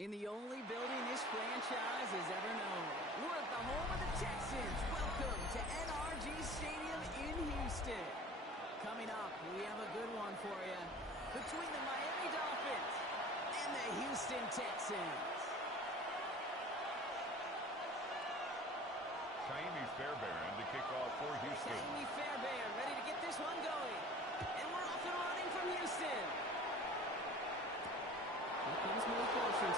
In the only building this franchise has ever known. We're at the home of the Texans. Welcome to NRG Stadium in Houston. Coming up, we have a good one for you. Between the Miami Dolphins and the Houston Texans. Miami Fairbairn to kick off for Houston. Miami Fairbairn ready to get this one going. And we're off and running from Houston. Here comes Mo Fortune.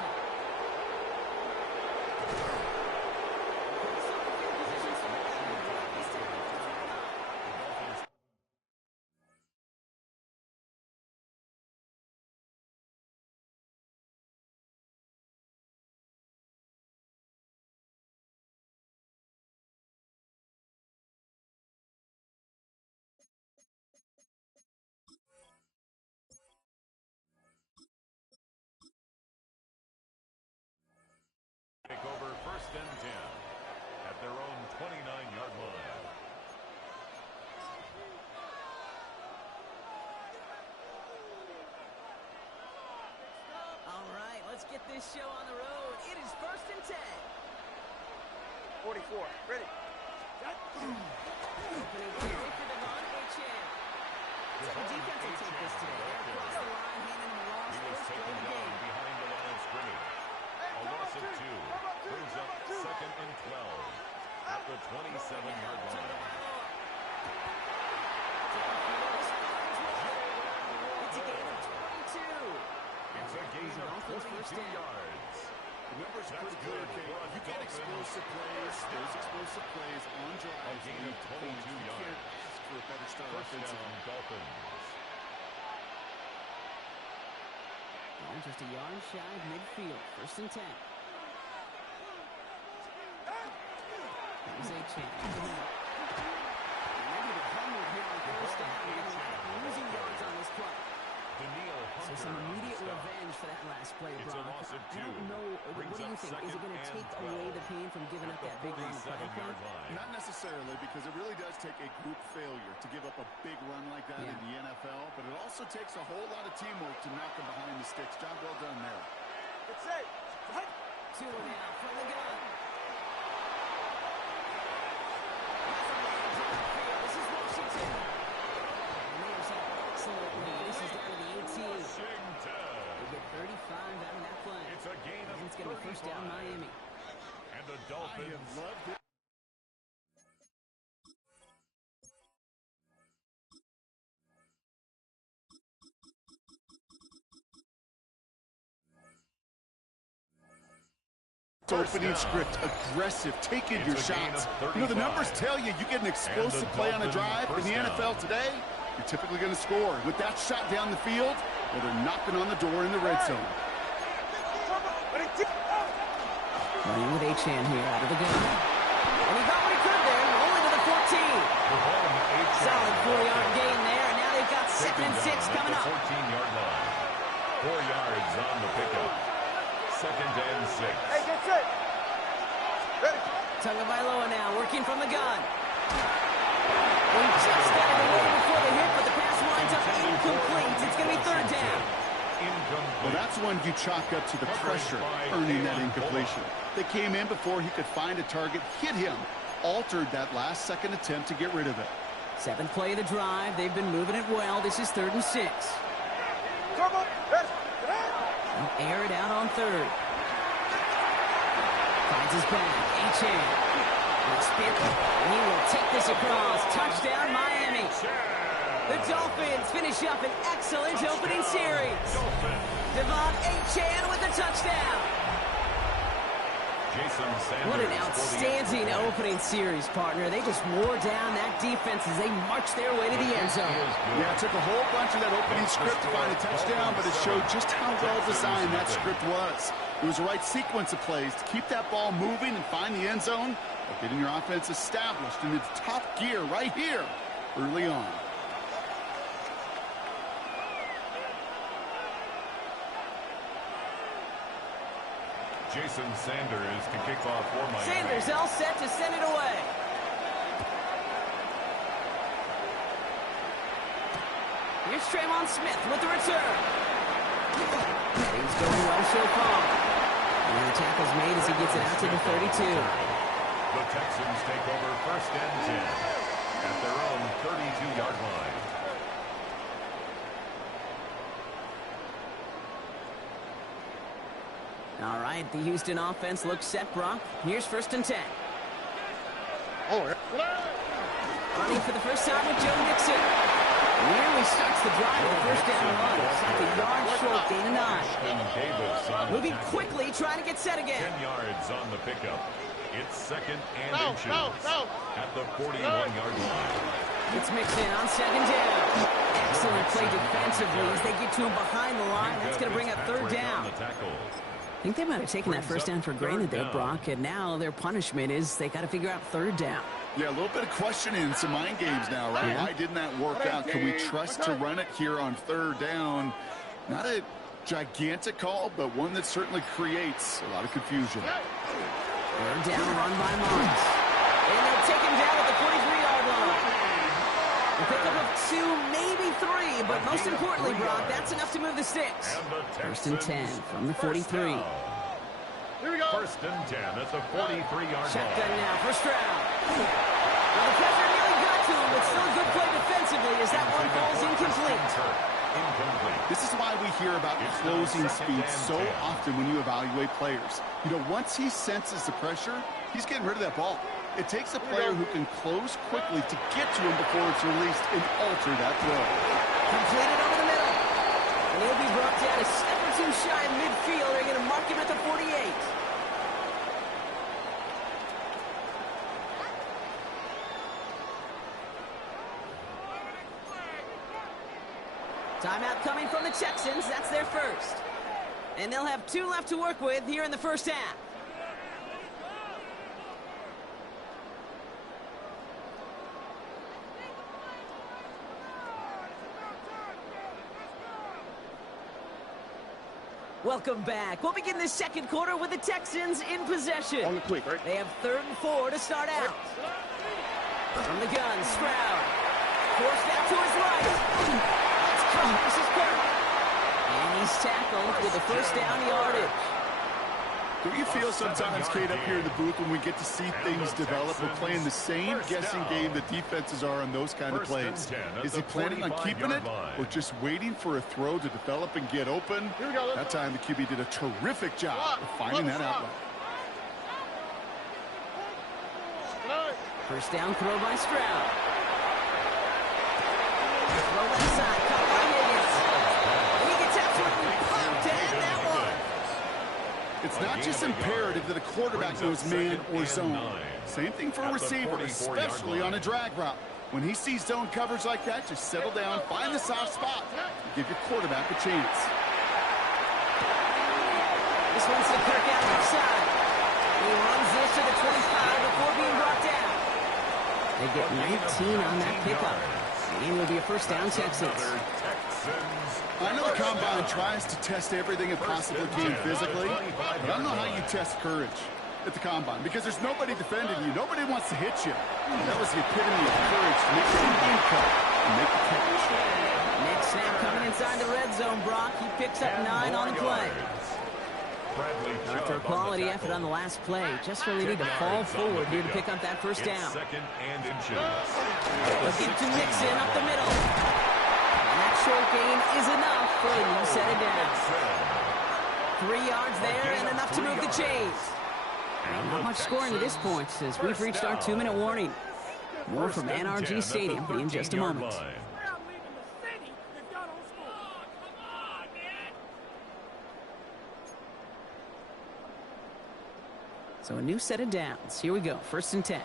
Take over 1st and 10 at their own 29-yard line. All right, let's get this show on the road. It is 1st and 10. 44. Ready. Opening carry for Devon Achane. So the defense will take this today. They're across the line, handing them a loss. He was taken down behind the line of scrimmage. A loss of 2 brings up 2nd and 12 at the 27-yard line. It's a gain of 22. It's a gain of 22 yards. The numbers are pretty clear, Kate. You get explosive plays, those explosive plays on drives. A gain of 22 yards. For a better start 1st down, Dolphins. Well, just a yard shy of midfield. 1st and 10. That was Achane. Negative 100 here on 1st down. You're going to wind up losing yards on this play. So some immediate revenge for that last play, It's Brock. a loss of 2. I don't know. What do you think? Is it going to take away the pain from giving up that big run? 47-yard line. Not necessarily, because it really does take a group failure to give up a big run like that in the NFL, but it also takes a whole lot of teamwork to knock them behind the sticks. Job well done there. Good save. Right. 2 now from the gun. This is Washington. And they are set excellent lead. This is down to the 18. They get 35 out of that play. It's a gain of It's going to be 1st down Miami. And the Dolphins. I have loved it. Opening script, aggressive, taking your shots. You know, the numbers tell you get an explosive play on a drive. In the NFL today, you're typically going to score. With that shot down the field, well, they're knocking on the door in the red zone. Running with Achane here out of the gun. And he got what he could there, rolling to the 14. Solid 4-yard gain there, and now they've got 2nd and 6 coming up. 14-yard line. 4 yards on the pickup. 2nd and 6. Hey, get set. Ready. Tagovailoa now working from the gun. He just got it away before the hit, but the pass winds up incomplete. It's going to be 3rd down. Incomplete. Well, that's one you chalk up to the pressure, earning that incompletion. They came in before he could find a target, hit him, altered that last-second attempt to get rid of it. 7th play of the drive. They've been moving it well. This is 3rd and 6. Come on. Ready. And air it out on 3rd. Finds his back. Achane. He will take this across. Touchdown, Miami. The Dolphins finish up an excellent opening series. Devon Achane with the touchdown. What an outstanding opening series, partner. They just wore down that defense as they marched their way to the end zone. Yeah, it took a whole bunch of that opening script to find a touchdown, but it showed just how well designed that script was. It was the right sequence of plays to keep that ball moving and find the end zone, but getting your offense established in its top gear right here early on. Jason Sanders to kick off for Miami. Sanders all set to send it away. Here's Tremon Smith with the return. He's going well so far. And the tackle's made as he gets it out to the 32. The Texans take over 1st and 10 at their own 32-yard line. All right, the Houston offense looks set, Brock. Here's 1st and 10. Running for the first time with Joe Mixon. Nearly starts the drive with the first down run. It's like a yard short, gain of 9. Moving quickly, trying to get set again. 10 yards on the pickup. It's 2nd and inches at the 41-yard line. It's Mixon on 2nd down. Excellent play defensively as they get to him behind the line. That's going to bring up 3rd down. I think they might have taken that first down for granted there, Brock, and now their punishment is they got to figure out 3rd down. Yeah, a little bit of questioning, some mind games now, right? Yeah. Why didn't that work out? Can we trust to run it here on 3rd down? Not a gigantic call, but one that certainly creates a lot of confusion. 3rd down, run by Mons. And they'll take him down at the 43-yard line. A pickup of 2, maybe 3, but most importantly, Brock, that's enough to move the sticks. 1st and 10 from the 43. Here we go. 1st and 10 at the 43-yard Shotgun line. now, first round. Well, the pressure nearly got to him, but still a good play defensively as that one falls incomplete. This is why we hear about closing speed so often when you evaluate players. You know, once he senses the pressure, he's getting rid of that ball. It takes a player who can close quickly to get to him before it's released and alter that throw. Completed over the middle. And he'll be brought down a step or 2 shy of midfield. They're going to mark him at the 48. Timeout coming from the Texans. That's their first. And they'll have 2 left to work with here in the first half. Welcome back. We'll begin this 2nd quarter with the Texans in possession. On the quick, right? They have 3rd and 4 to start out. From the gun, Stroud. Forced out to his right. This is Kirk. And he's tackled with a first down yardage. Don't you feel sometimes, Kate, up here in the booth when we get to see things develop, we're playing the same guessing game that defenses are on those kind of plays? Is he planning on keeping it or just waiting for a throw to develop and get open? That time the QB did a terrific job of finding that outlet. First down throw by Stroud. Throw left side, caught by Higgins. And he gets out to it and popped to end that one. It's not just imperative that a quarterback knows man or zone. Same thing for a receiver, especially on a drag route. When he sees zone coverage like that, just settle down, find the soft spot, and give your quarterback a chance. This one's to Kirk out left side. He runs this to the 25 before being brought down. They get 19 on that pickup. And it'll be a first down, Texans. I know the Combine tries to test everything it possibly can physically, but I don't know how you test courage at the Combine, because there's nobody defending you. Nobody wants to hit you. That was the epitome of courage to make an in-cut and make the catch. Next snap coming inside the red zone, Brock. He picks up 9 on the play. After a quality effort on the last play, just really need to fall forward here to pick up that first down. Second and inches. Let's get to Mixon up the middle. And that short gain is enough for a new set of downs. 3 yards there and enough to move the chains. Not much scoring to this point as we've reached our 2-minute warning. More from NRG Stadium in just a moment. So a new set of downs. Here we go. First and 10.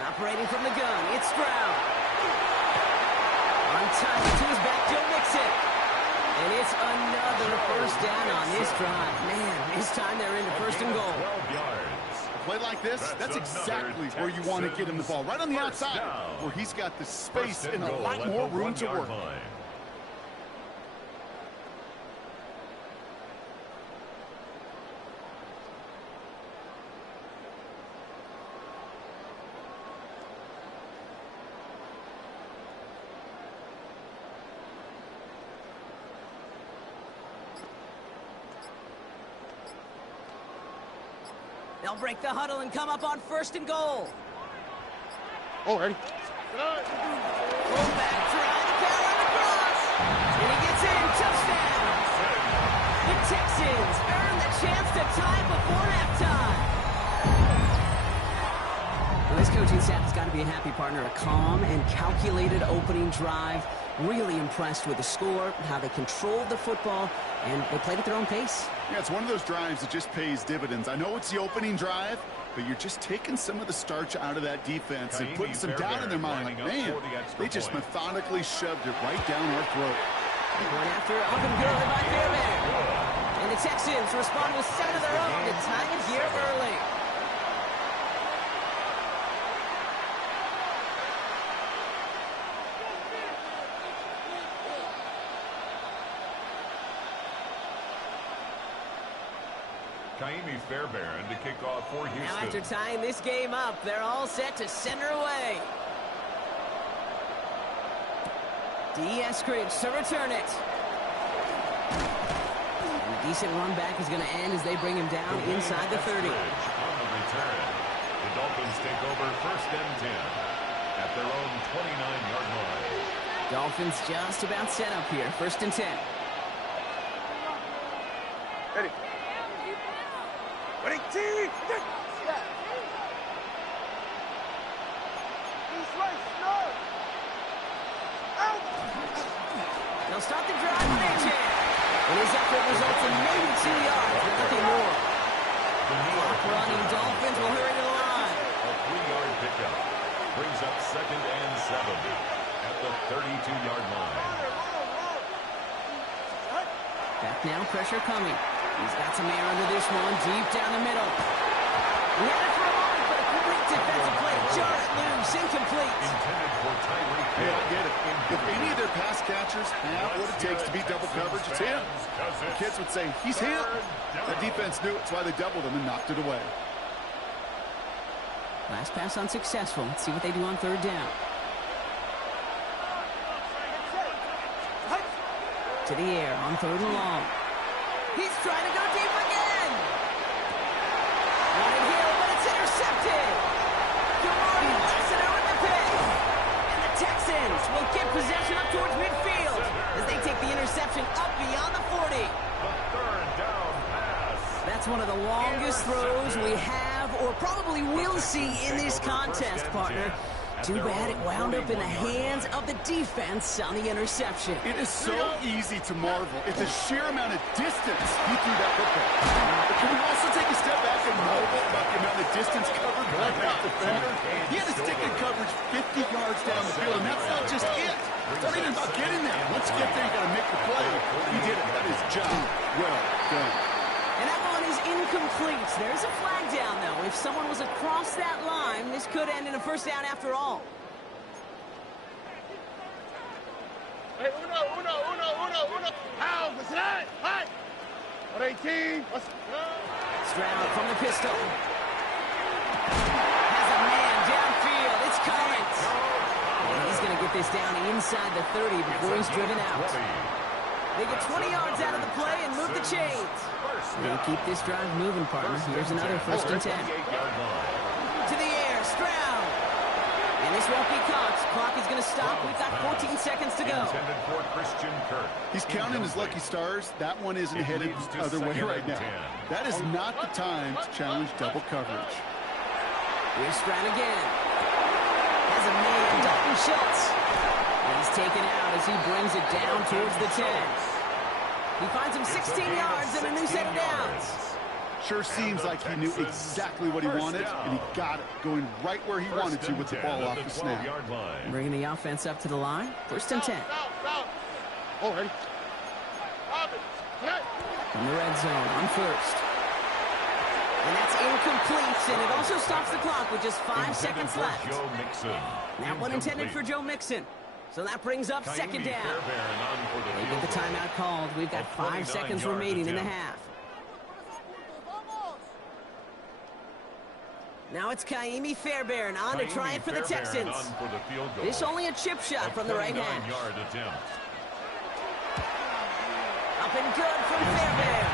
Operating from the gun. It's Stroud. On time to his back, Joe Mixon. And it's another first down on this drive. Man, this time they're into first and goal. 12 yards. A play like this, that's exactly where you want to get him the ball. Right on the outside, where he's got the space and a lot more room to work. They'll break the huddle and come up on 1st and goal. Oh, ready? Fullback trying to carry on the cross. And he gets in. Touchdown. The Texans earn the chance to tie before halftime. Well, this coaching staff has got to be a happy partner. A calm and calculated opening drive. Really impressed with the score, how they controlled the football, and they played at their own pace. Yeah, it's one of those drives that just pays dividends. I know it's the opening drive, but you're just taking some of the starch out of that defense and putting some doubt in their mind. Like, man, they just methodically shoved it right down our throat. Going after up and good by Fairbairn. And the Texans respond with 7 of their own to tie it here early. Fairbairn to kick off for Houston. Now after tying this game up, they're all set to center away. Eskridge to return it. A decent run back is going to end as they bring him down inside the 30. On the return, the Dolphins take over 1st and 10 at their own 29-yard line. Dolphins just about set up here. 1st and 10. Ready? Ready, team! They'll start the drive with a chance. And his effort results in maybe 2 yards, but nothing more. Clock running. Dolphins will hurry to the line. A 3-yard pickup brings up 2nd and 7 at the 32-yard line. Back now, pressure coming. He's got some air under this one, deep down the middle. He had it for a moment, but a complete defensive play. Jar it loose, incomplete. Intended for Tyreek. Yeah, I get it. If any of their pass catchers have what it takes to beat double coverage, it's him. The kids would say, he's him. The defense knew it, that's why they doubled him and knocked it away. Last pass unsuccessful. Let's see what they do on 3rd down. To the air on 3rd and long. He's trying to go deep again. Wanted here, but it's intercepted. Kamari Lassiter with the pick. And the Texans will get possession up towards midfield as they take the interception up beyond the 40. The 3rd down pass. That's one of the longest throws we have or probably will see in this contest, partner. Too bad it wound up in the hands of the defense on the interception. It is so easy to marvel at the sheer amount of distance he threw that football. But can we also take a step back and marvel about the amount of distance covered by that defender? He had to stick in coverage 50 yards down the field, and that's not just it. It's not even about getting there. Once you get there, you got to make the play. He did it. That is job well done. And that one is incomplete. There's a flag down, though. If someone was across that line, this could end in a 1st down after all. Hey, uno. How? What's that? Hi. 18. Stroud from the pistol. Has a man downfield. It's Current. And he's going to get this down inside the 30 before he's driven out. They get 20 yards out of the play and move the chains. They keep this drive moving, partner. Here's another 1st and 10. To the air, Stroud. And this won't be caught. Clock is going to stop. We've got 14 seconds to go. Intended for Christian Kirk. He's counting his lucky stars. That one isn't headed the other way right now. That is not the time to challenge double coverage. Here's Stroud again. Has a man, Dalton Schultz. And he's taken out as he brings it down towards the 10. He finds him 16 yards and a new set of downs. Sure seems like he knew exactly what he wanted, and he got it, going right where he wanted to with the ball off the snap. Bringing the offense up to the line. 1st and 10. Oh, ready? From the red zone on 1st. And that's incomplete, and it also stops the clock with just 5 seconds left. That one intended for Joe Mixon. So that brings up 2nd down. They get the timeout called. We've got 5 seconds remaining in the half. Now it's Kaimi Fairbairn on to try it for the Texans. This only a chip shot from the right hash. Up and good from Fairbairn.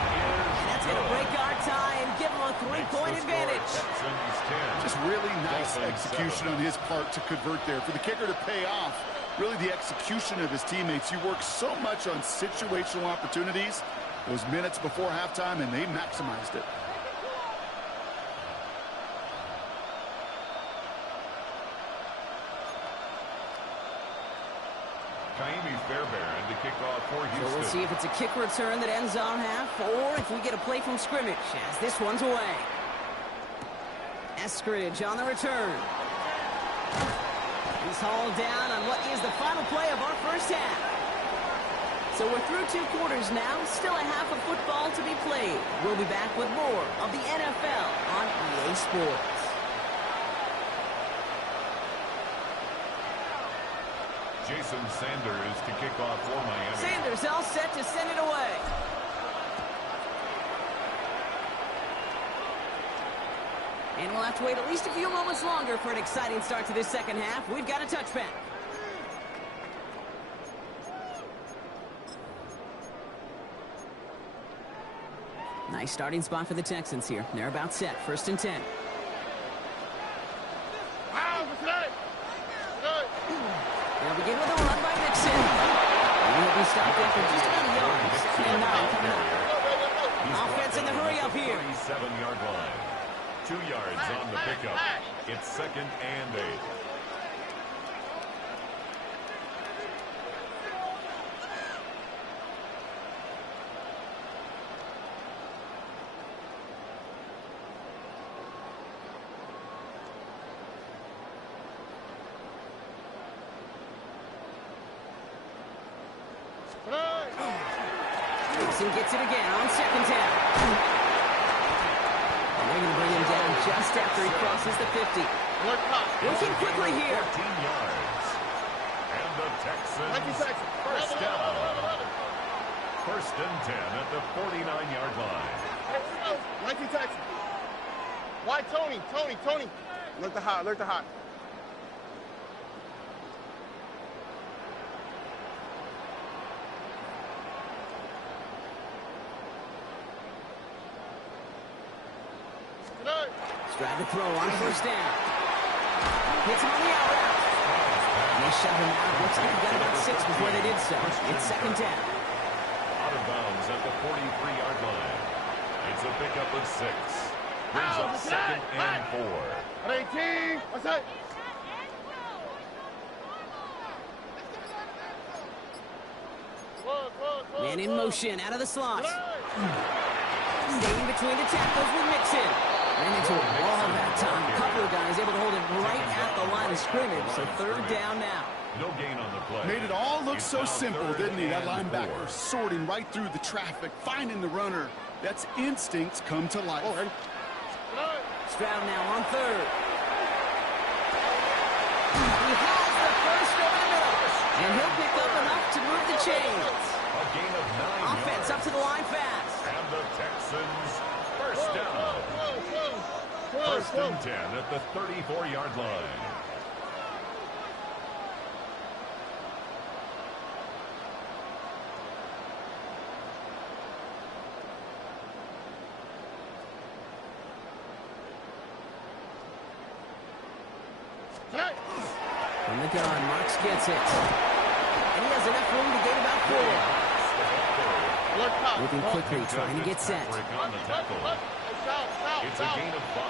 And that's going to break our tie and give them a 3-point advantage. Texans 10. Just really nice Dolphins execution 7. on his part to convert there. For the kicker to pay off, really the execution of his teammates. You work so much on situational opportunities those minutes before halftime, and they maximized it. Kaimi Fairbairn to kick off for Houston. So we'll see if it's a kick return that ends on half, or if we get a play from scrimmage, as this one's away. Eskridge on the return. He's hauled down on what is the final play of our first half. So we're through 2 quarters now, still a half of football to be played. We'll be back with more of the NFL on EA Sports. Jason Sanders to kick off for Miami. Sanders all set to send it away. And we'll have to wait at least a few moments longer for an exciting start to this second half. We've got a touchback. Nice starting spot for the Texans here. They're about set. 1st and 10. They'll begin with a run by Mixon. He'll be stopped after just about a yard. 2nd and 9 coming up. Offense in the hurry up here. 37-yard line. 2 yards on the pickup. It's 2nd and 8. Mixon gets it again on 2nd down. And they're going to bring him down just after he crosses the 50. Looking quickly here. 14 yards. And the Texans first down. 1st and 10 at the 49-yard line. Why Tony? Alert the hot. Trying to throw on 1st down. Hits him on the out route. And they shove him out. Looks like he got about 6 before they did so. It's 2nd down. Out of bounds at the 43-yard line. It's a pickup of 6. Brings up 2nd and 4. 18. What's that? Man in motion out of the slot. Staying between the tackles with Mixon. Ran into a wall that time. A couple of guys able to hold it right at the line of scrimmage. So 3rd down now. No gain on the play. Made it all look It's so now simple, 3rd didn't he? That and linebacker 4. sorting right through the traffic, finding the runner. That's instincts come to life. Stroud now on 3rd. He has the first over the middle. And he'll pick up enough to move the chains. A gain of 9 Offense yards. up to the line fast. And the Texans first down. 1st and 10 at the 34-yard line. From the gun, Marks gets it. And he has enough room to gain about 4. Moving quickly, trying to get set. On the tackle. It's a gain of 5.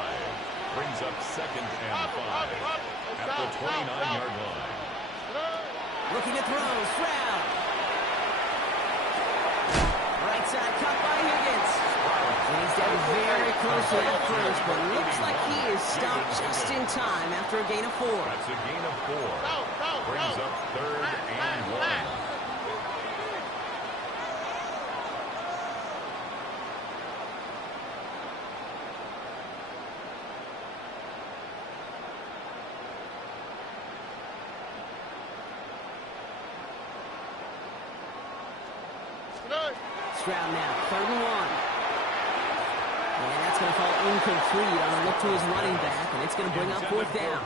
Brings up 2nd and 5 at the 29-yard line. Looking to throw, Stroud. Right side cut by Higgins. And he's down very close to that first, but looks like he is stopped just in time after a gain of 4. That's a gain of 4. Brings up 3rd and 1. Stroud now, 3rd and 1. And that's going to fall incomplete on a look to his running back, and it's going to bring up 4th down.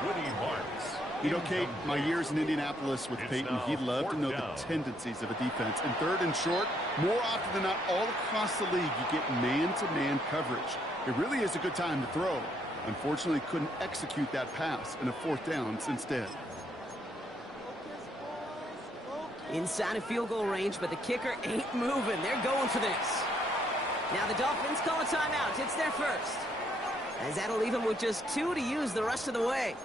You know, Kate, my years in Indianapolis with Peyton, he loved to know the tendencies of a defense. And 3rd and short, more often than not, all across the league, you get man-to-man coverage. It really is a good time to throw. Unfortunately, couldn't execute that pass in a 4th down instead. Inside of field goal range, but the kicker ain't moving. They're going for this. Now the Dolphins call a timeout. It's their first. As that'll leave them with just 2 to use the rest of the way.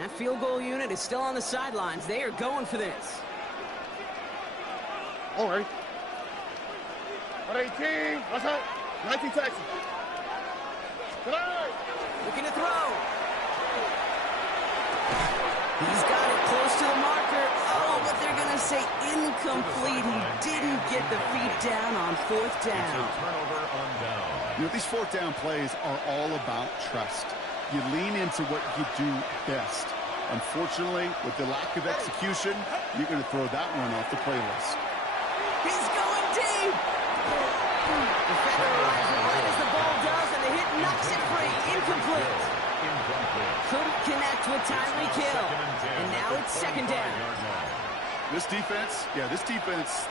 That field goal unit is still on the sidelines. They are going for this. All right. 18. What's up? 19 Texas. Looking to throw. He's got it close to the marker. Oh, but they're going to say incomplete. He didn't get the feet down on 4th down. Turnover on down. You know, these 4th down plays are all about trust. You lean into what you do best. Unfortunately, with the lack of execution, you're going to throw that one off the playlist. He's going deep. Defender arrives right as the ball does, and the hit knocks it free. Incomplete. Couldn't connect with Tyreek Hill. And now it's 2nd down. This defense,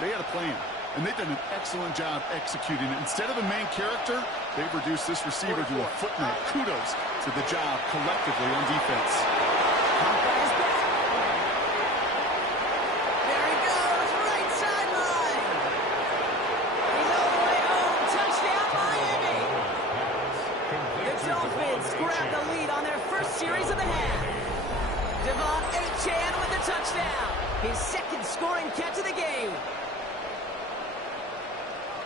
they had a plan. And they've done an excellent job executing it. Instead of a main character, they've reduced this receiver to a footnote. Kudos to the job collectively on defense. There he goes, right sideline. He's all the way home. Touchdown, Miami. The Dolphins grab the lead on their first series of the half. Devon Achane with the touchdown. His 2nd scoring catch of the game.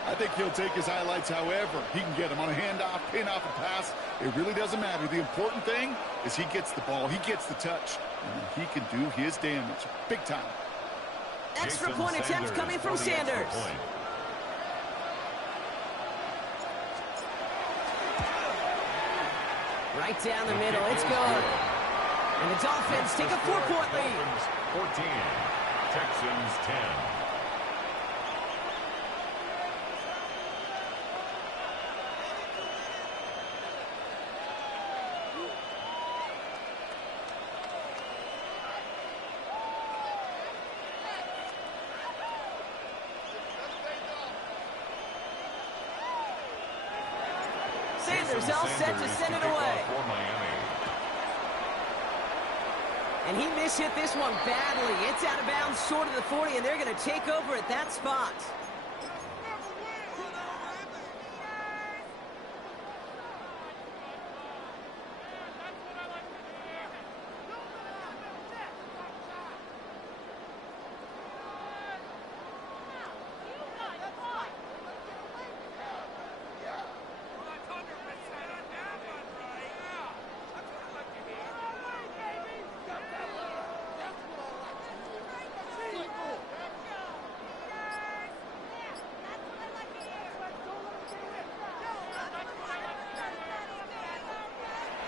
I think he'll take his highlights however he can get them on a handoff, pin off, a pass. It really doesn't matter. The important thing is he gets the ball, he gets the touch, and he can do his damage big time. Extra point attempt coming from Sanders. Right down the middle. It's good. And the Dolphins take a 4-point lead. 14, Texans 10. Sanders all set to send it away. And he mishit this one badly. It's out of bounds short of the 40, and they're going to take over at that spot.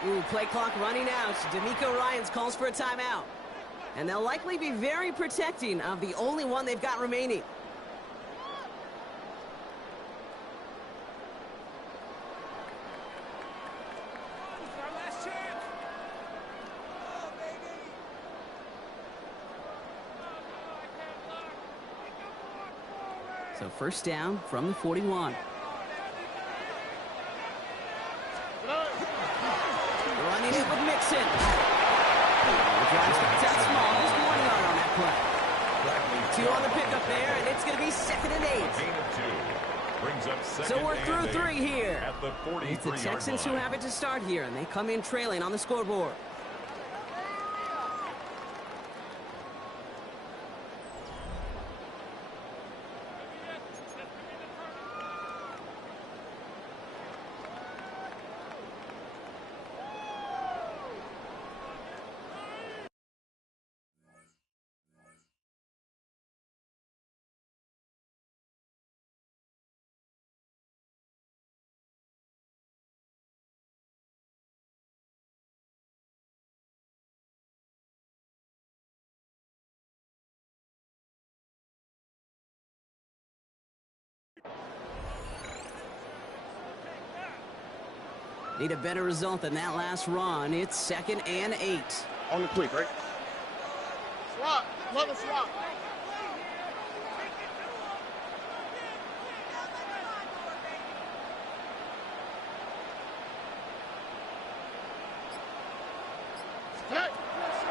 Ooh, play clock running out. D'Amico Ryans calls for a timeout. And they'll likely be very protecting of the only one they've got remaining. So 1st down from the 41. Running it with Mixon. The drive starts out small. Just 1 yard on that play. 2 on the pickup there, and it's going to be 2nd and 8. So we're through 3 here. It's the Texans who have it to start here, and they come in trailing on the scoreboard. Need a better result than that last run. It's 2nd and 8. On the quick, right? Swat. Love the slot.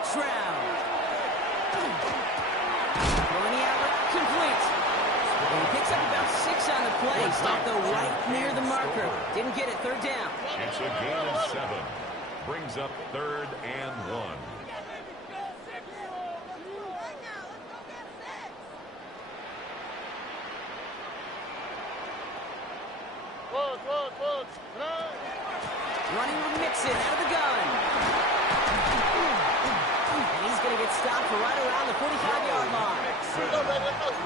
Stroud. Throwing the outlet, complete. And he picks up about 6 on the play. Stopped though right near the marker. Didn't get it, third down. It's a gain of 7. Brings up 3rd and 1. Running with Mixon out of the gun. And he's going to get stopped for right around the 45-yard line.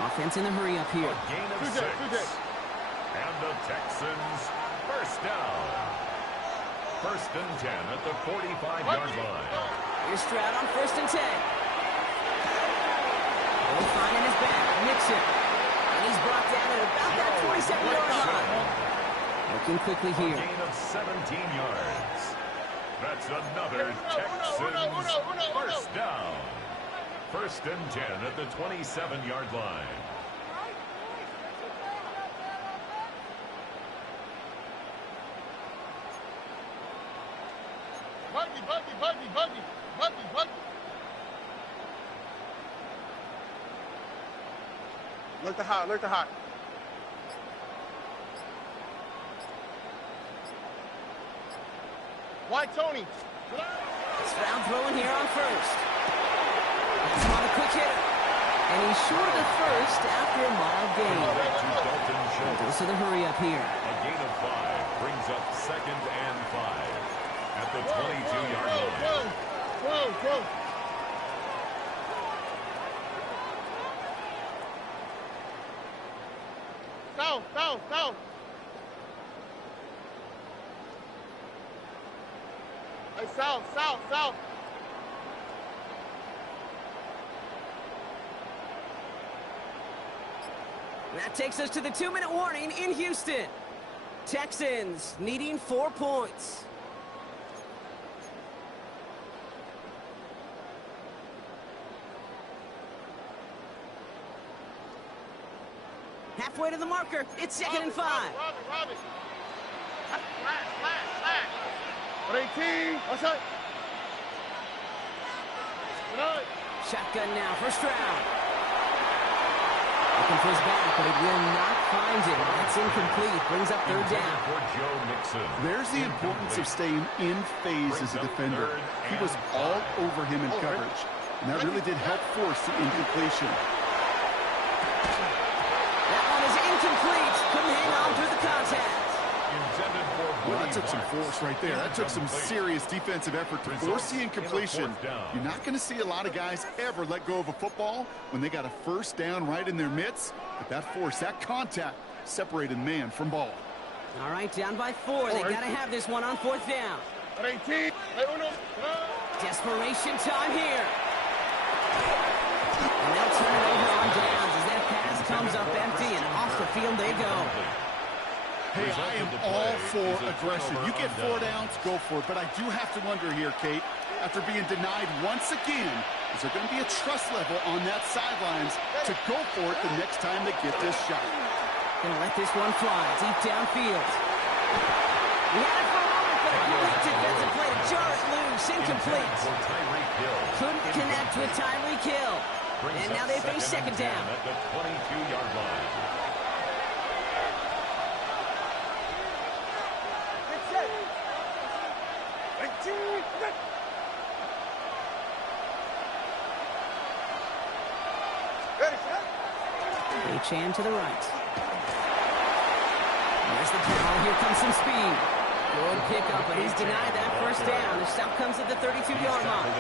Offense in the hurry up here. A gain of 6. And the Texans first down. 1st and 10 at the 45-yard line. Here's Stroud on 1st and 10. Ball finding his back, Mixon. And he's brought down at about that 27-yard line. Working quickly here. A gain of 17 yards. That's another Texans first down. 1st and 10 at the 27-yard line. Buggy. Look the hot. Why, Tony? Stroud throwing here on 1st. That's him on a quick hitter. And he's short of the 1st after a mild gain. Goes to the hurry up here. A gain of 5 brings up 2nd and 5 at the 22-yard line. Whoa. Foul. Hey, south. That takes us to the 2-minute warning in Houston. Texans needing 4 points. Halfway to the marker. It's 2nd and 5. Robbie. Flash. 18. What's up? Shotgun now for Stroud. Looking for his back, but it will not find him. That's incomplete. Brings up 3rd down. For Joe Mixon. There's the importance of staying in phase as a defender. He was all over him in coverage, and that really did help force the incompletion. That one is incomplete. Couldn't hang on through the contact. Well, that took some force right there. That took some serious defensive effort to force the incompletion. You're not going to see a lot of guys ever let go of a football when they got a 1st down right in their midst. But that force, that contact, separated man from ball. All right, down by 4. They got to have this one on 4th down. 18. Desperation time here. And they'll turn it over on downs as that pass comes up empty, and off the field they go. Hey, I am all for aggression. You get 4 downs, go for it. But I do have to wonder here, Kate, after being denied once again, is there going to be a trust level on that sidelines to go for it the next time they get this shot? Gonna let this one fly deep downfield. He had it for a moment, but a great defensive play to jar it loose. Incomplete. Couldn't connect with timely kill. And now they face 2nd down. At the 22-yard line. H-hand to the right. There's the ball. Here comes some speed. Good pickup, but he's denied that 1st down. The stop comes at the 32-yard line.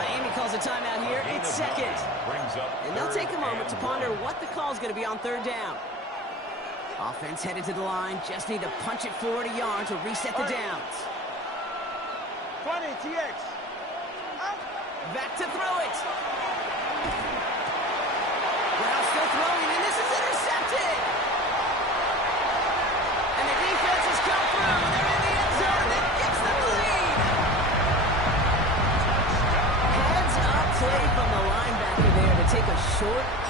Miami calls a timeout here. It's 2nd. And they'll take a moment to ponder what the call is going to be on 3rd down. Offense headed to the line. Just need to punch it forward a yard to reset the downs. 20, TX. Back to throw it. Brown still throwing, and this is intercepted. And the defense has come through. They're in the end zone. That gets them the lead. Heads up play from the linebacker.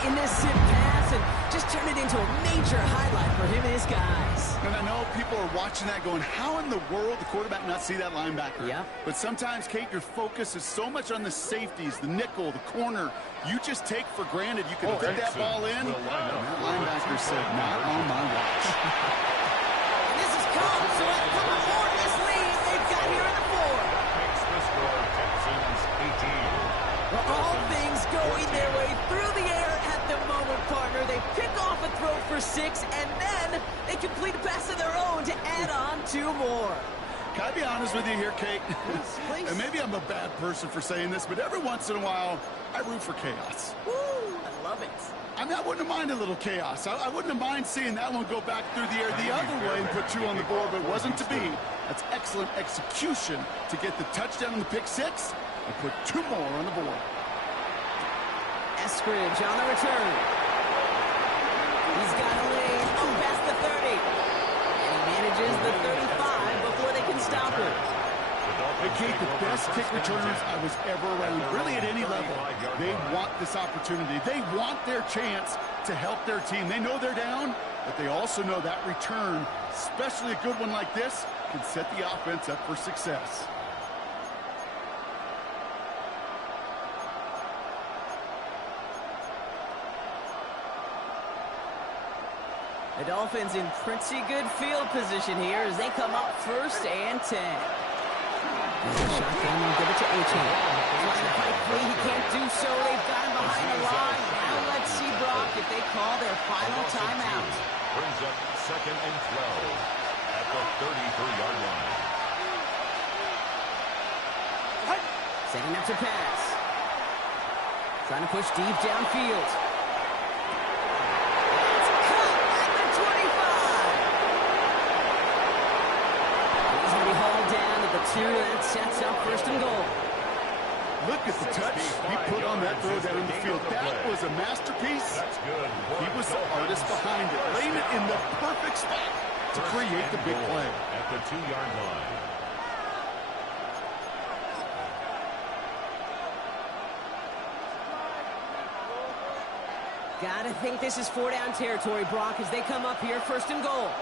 innocent pass and just turn it into a major highlight for him and his guys. And I know people are watching that going, how in the world the quarterback not see that linebacker? Yep. But sometimes, Kate, your focus is so much on the safeties, the nickel, the corner. You just take for granted you can put that ball in. That linebacker said, not on my watch. This is Cobb, so a couple more in this lead they've got here in the 4. That makes the score Texans 18. Well, all things going their way through the air at the moment, partner. They pick off a throw for 6, and then they complete a pass of their own to add on 2 more. Can I be honest with you here, Kate? Please. And maybe I'm a bad person for saying this, but every once in a while, I root for chaos. Woo, I love it. I mean, I wouldn't mind a little chaos. I wouldn't mind seeing that one go back through the air the other way and put 2 on the board, but it wasn't to be. That's excellent execution to get the touchdown on the pick 6 and put 2 more on the board. Eskridge on the return. He's got a lead. Oh, past the 30. And he manages the 35 before they can stop him. Hey, Kate, the best kick returners I was ever around, really at any level. They want this opportunity. They want their chance to help their team. They know they're down, but they also know that return, especially a good one like this, can set the offense up for success. The Dolphins in pretty good field position here as they come up 1st and 10. Shotgun and give it to Achane. Trying to fight free, he can't do so. They've got him behind the line. Now let's see, Brock, if they call their final timeout. Brings up 2nd and 12 at the 33-yard line. Setting up to pass. Trying to push deep downfield. It's caught at the 25. He's going to be hauled down at the 2. That sets up 1st and goal. Look at the touch he put on that throw down the field. That was a masterpiece. That's good. He was the artist behind it, laying it in the perfect spot to create the big play. At the 2-yard line. Gotta think this is 4-down territory, Brock, as they come up here 1st and goal.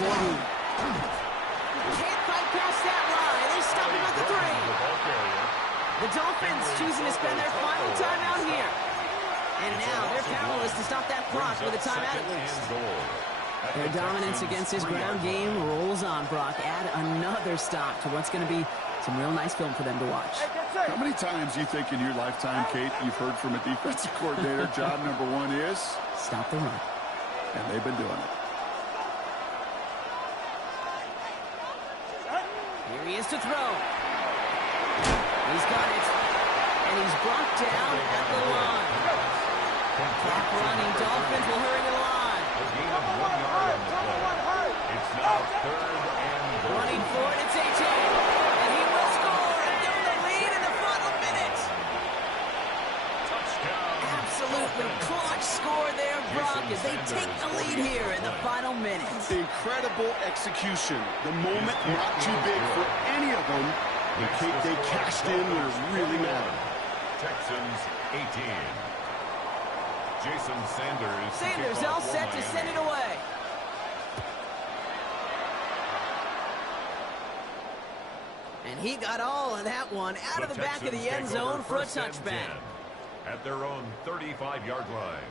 Gordon. Can't fight past that line. They stop him at the 3. The Dolphins choosing to spend their final timeout here. And now they're powerless to stop that clock with a timeout at least. Their dominance against his ground game rolls on, Brock. Add another stop to what's going to be some real nice film for them to watch. How many times do you think in your lifetime, Kate, you've heard from a defensive coordinator, job number 1 is? Stop the run. And they've been doing it. Here he is to throw. He's got it. And he's brought down at the line. Clock running. Dolphins will hurry to the line. A gain of 1 yard on the play. It's now 3rd and goal. Running for it, it's Achane. And he will score and give them the lead in the final minute. Touchdown. Absolutely clutch score there, Brock, as they take the lead here in the final minutes. Incredible execution. The moment not too big for any of them. The Kate, they cashed in when it really mattered. Texans 18. Jason Sanders. Sanders all set to send it away. And he got all of that one out of the back of the end zone for a touchback. At their own 35-yard line.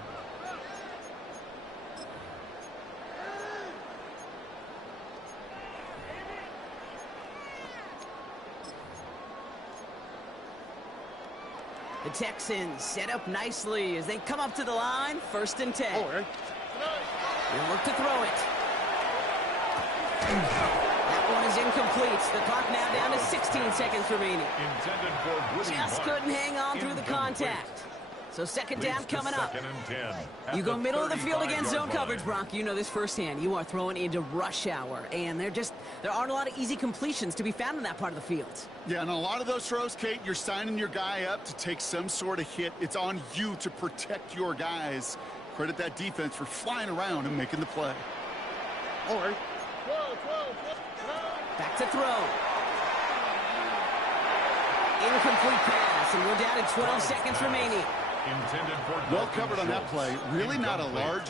The Texans set up nicely as they come up to the line, 1st and 10. They'll look to throw it. That one is incomplete. The clock now down to 16 seconds remaining. Intended for Woody Just Mark. couldn't hang on through the contact. So 2nd down coming up. 2nd and 10. You go middle of the field 35-yard against zone line. coverage, Brock. You know this firsthand. You are throwing into rush hour, and there aren't a lot of easy completions to be found in that part of the field. Yeah, and a lot of those throws, Kate, you're signing your guy up to take some sort of hit. It's on you to protect your guys. Credit that defense for flying around and making the play. All right. Back to throw. Incomplete pass, and we're down to 12 seconds remaining. Intended for Well covered on that play. Really not a large...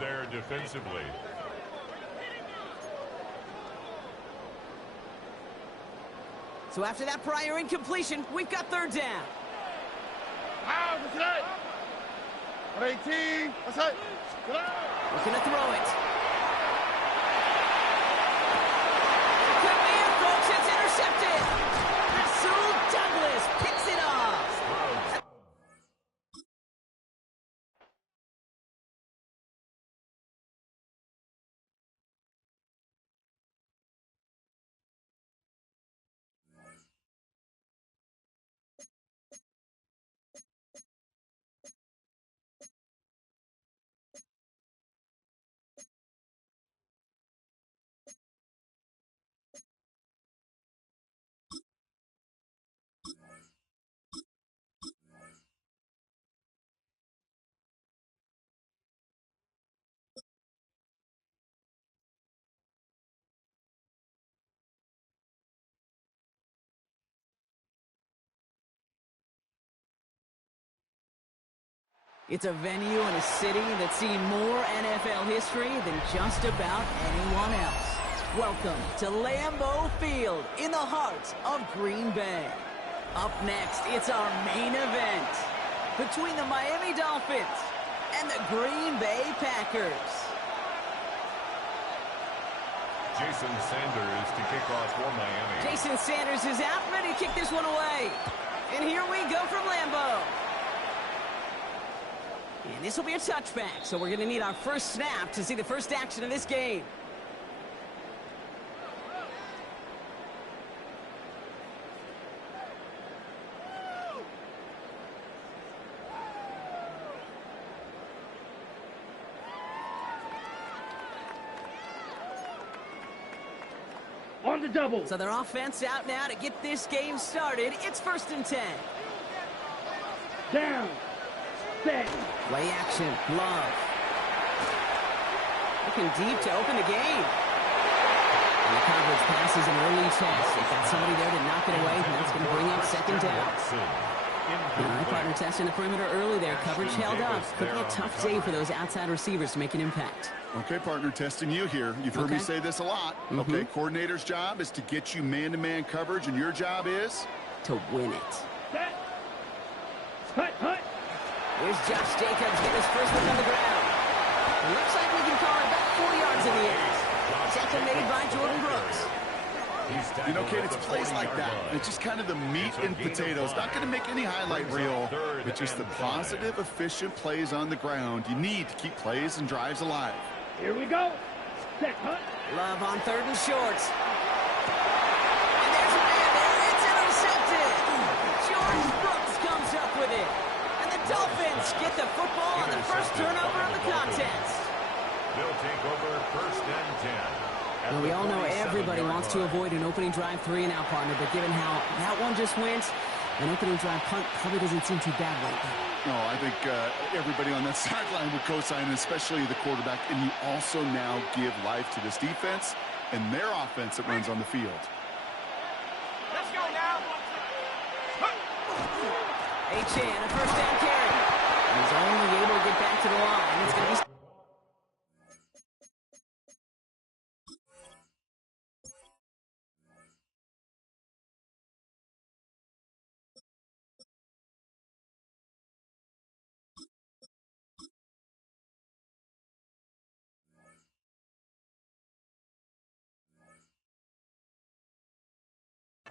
there defensively. So after that prior incompletion, we've got third down. Looking to throw it. Quick man, folks, it's intercepted. Rasul Douglas picks it off. It's a venue in a city that's seen more NFL history than just about anyone else. Welcome to Lambeau Field in the heart of Green Bay. Up next, it's our main event between the Miami Dolphins and the Green Bay Packers. Jason Sanders to kick off for Miami. Jason Sanders is out, ready to kick this one away. And here we go from Lambeau. And this will be a touchback, so we're going to need our first snap to see the first action of this game. On the double. So their offense out now to get this game started. It's 1st and 10. Down. Set. Play action. Love. Looking deep to open the game. And the coverage passes an early test. They've got somebody there to knock it away, and that's going to bring up 2nd down. All right, partner testing the perimeter early there. Coverage held up. Could be a tough day for those outside receivers to make an impact. Okay, partner, testing you here. You've heard me say this a lot. Okay, coordinator's job is to get you man-to-man coverage, and your job is? To win it. Set. Hut, hut. Here's Josh Jacobs get his first look on the ground. It looks like we can call it about 4 yards in the air. Tackle made by Jordan Brooks. You know, Kate, it's plays like that. It's just kind of the meat and potatoes. Not going to make any highlight reel, but just the positive, efficient plays on the ground. You need to keep plays and drives alive. Here we go. Set, hut. Love on 3rd and short. And there's a man there. It's intercepted. Jordan Brooks comes up with it. And the Dolphins get the football on the first turnover of the contest. They'll take over 1st and 10. Well, we all know everybody wants to avoid an opening drive 3-and-out, partner, but given how that one just went, an opening drive punt probably doesn't seem too bad right now. No, I think everybody on that sideline would co-sign, especially the quarterback. And you also now give life to this defense and their offense that runs on the field. Let's go now. Achane, a first down carry. He's only able to get back to the line. It's going to be...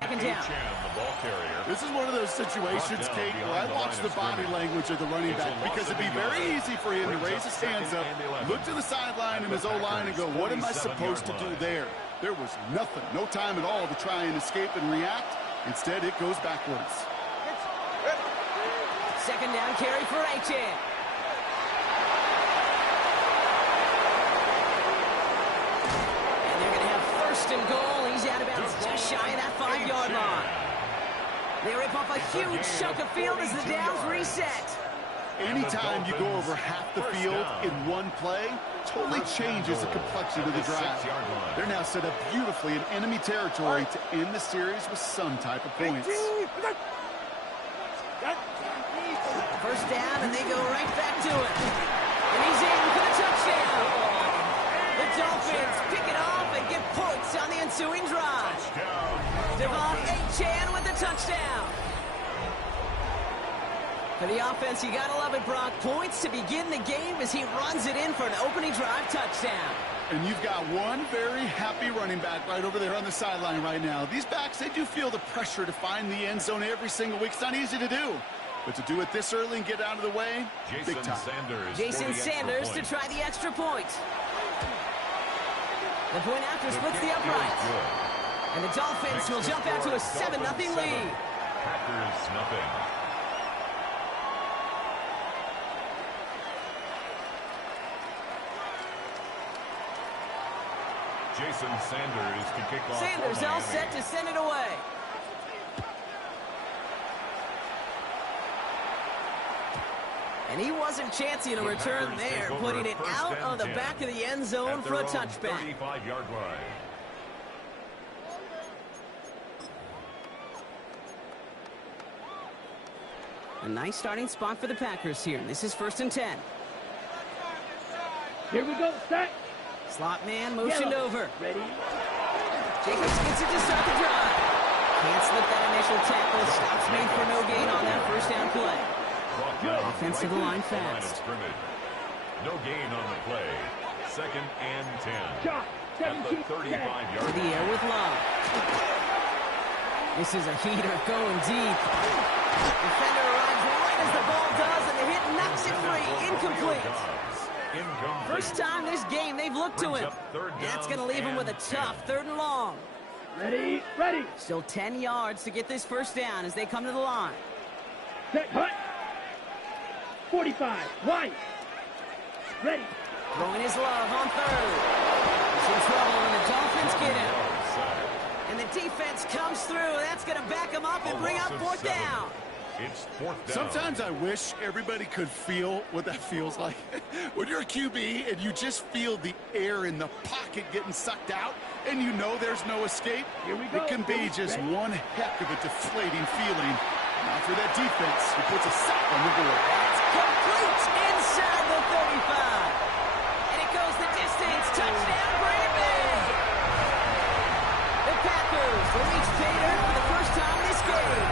Second down. The ball carrier. This is one of those situations, Kate, where I watch the body language of the running back because it'd be very easy for him to raise his hands up, look to the sideline and his O-line and go, what am I supposed to do there? There was nothing, no time at all to try and escape and react. Instead, it goes backwards. Second down carry for Achane. And they're going to have first and goal. He's out of bounds just shy of that 5-yard line. They rip off a huge chunk of field as the downs reset. Anytime you go over half the field in one play, totally changes the complexion of the drive. They're now set up beautifully in enemy territory to end the series with some type of points. First down, and they go right back to it. And he's in for the touchdown. The Dolphins pick it off and get points on the ensuing drive. Devon Achane with the touchdown. For the offense, you gotta love it, Brock. Points to begin the game as he runs it in for an opening drive touchdown. And you've got one very happy running back right over there on the sideline right now. These backs, they do feel the pressure to find the end zone every single week. It's not easy to do. But to do it this early and get out of the way, big time. Jason Sanders to try the extra point. The point after splits the uprights. And the Dolphins will jump out to a 7-0 lead. Packers nothing. Jason Sanders to kick off. Sanders all set to send it away. And he wasn't chancing a return there, putting it out on the back of the end zone for a touchback. 35-yard line. A nice starting spot for the Packers here. This is 1st and 10. Here we go, set. Slot man motioned Yellow. over. Ready? Jacobs gets it to start the drive. Can't slip that initial tackle. Stops made for no gain on that first down play. Offense to the line fast. No gain on the play. 2nd and 10. Shot. At the 17-10. 35-yard To the air with Love. This is a heater going deep. Defender arrives right as the ball does, and the hit knocks it free. Incomplete. First time this game they've looked to him. That's going to leave him with a tough 3rd and long. Ready? Ready. Still 10 yards to get this first down as they come to the line. Set. Hut. 45. White. Ready. Throwing his Love on 3rd. He's in trouble, and the Dolphins get him. And the defense comes through. That's going to back him up and bring up 4th down. It's 4th down. Sometimes I wish everybody could feel what that feels like. When you're a QB and you just feel the air in the pocket getting sucked out and you know there's no escape, Here we go. it can be just one heck of a deflating feeling. Now for that defense, who puts a sack on the board. It's complete inside the 35. And it goes the distance. Touchdown, Green Bay. The Packers will reach pay dirt for the first time in this game.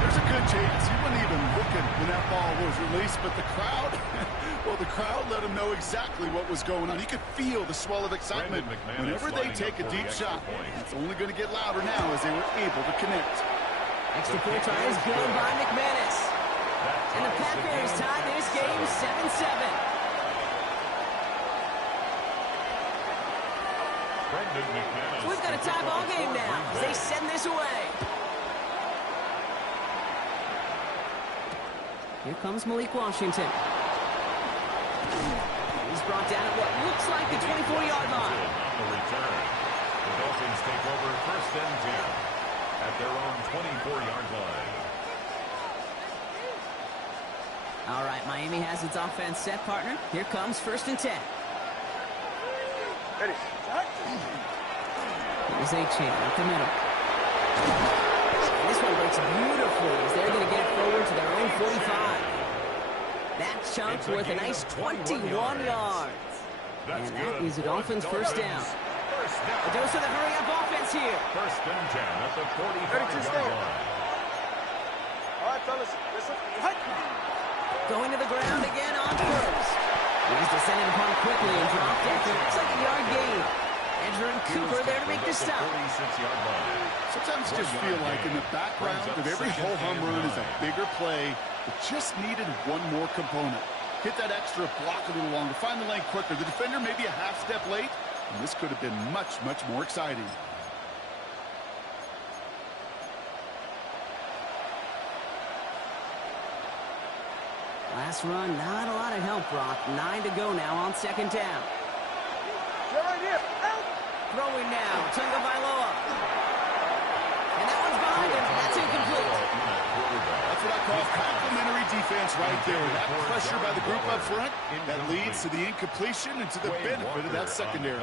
There's a good chance he wasn't even looking when that ball was released, but the crowd, well, the crowd let him know exactly what was going on. You could feel the swell of excitement. Whenever they take a deep shot, it's only going to get louder now as they were able to connect. Extra point try is good by McManus. And the Packers tie this game 7-7. So we've got a tie ball game now as they send this away. Here comes Malik Washington. He's brought down at what looks like the 24-yard line. The return. The Dolphins take over 1st and 10 at their own 24-yard line. offense set, partner. Here comes 1st and 10. Ready. Here's A-Chain up the middle. And this one breaks beautifully as they're going to get it forward to their own 45. That chunk's worth a nice 21 yards. And that is a Dolphins first down. A dose of the hurry-up offense here. 1st and 10 at the 45-yard line. All right, fellas, listen. Going to the ground again on 1st. He's descended upon quickly and dropped after it looks like a yard gain. Andrew and Cooper there to make the stop. 46-yard line. Sometimes you just feel like in the background of every ho-hum run is a bigger play that just needed one more component. Hit that extra block a little longer, find the lane quicker. The defender maybe a half step late, and this could have been much, much more exciting. Last run, not a lot of help, Brock. 9 to go now on 2nd down. You're right here. Throwing now, Tunga Vailoa. And that one's behind him. That's incomplete. That's what I call complimentary defense right there. That pressure by the group up front, that leads to the incompletion and to the benefit of that secondary.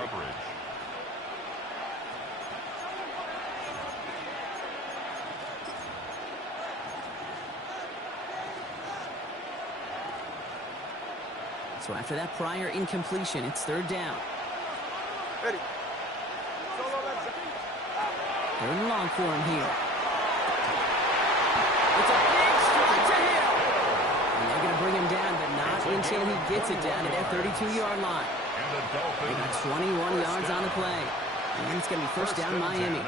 So after that prior incompletion, it's 3rd down. Ready. 3rd and long for him here. It's a big strike to him. And they're going to bring him down, but not until he gets it down to their 32-yard line. They got 21 yards on the play. And it's going to be 1st down Miami.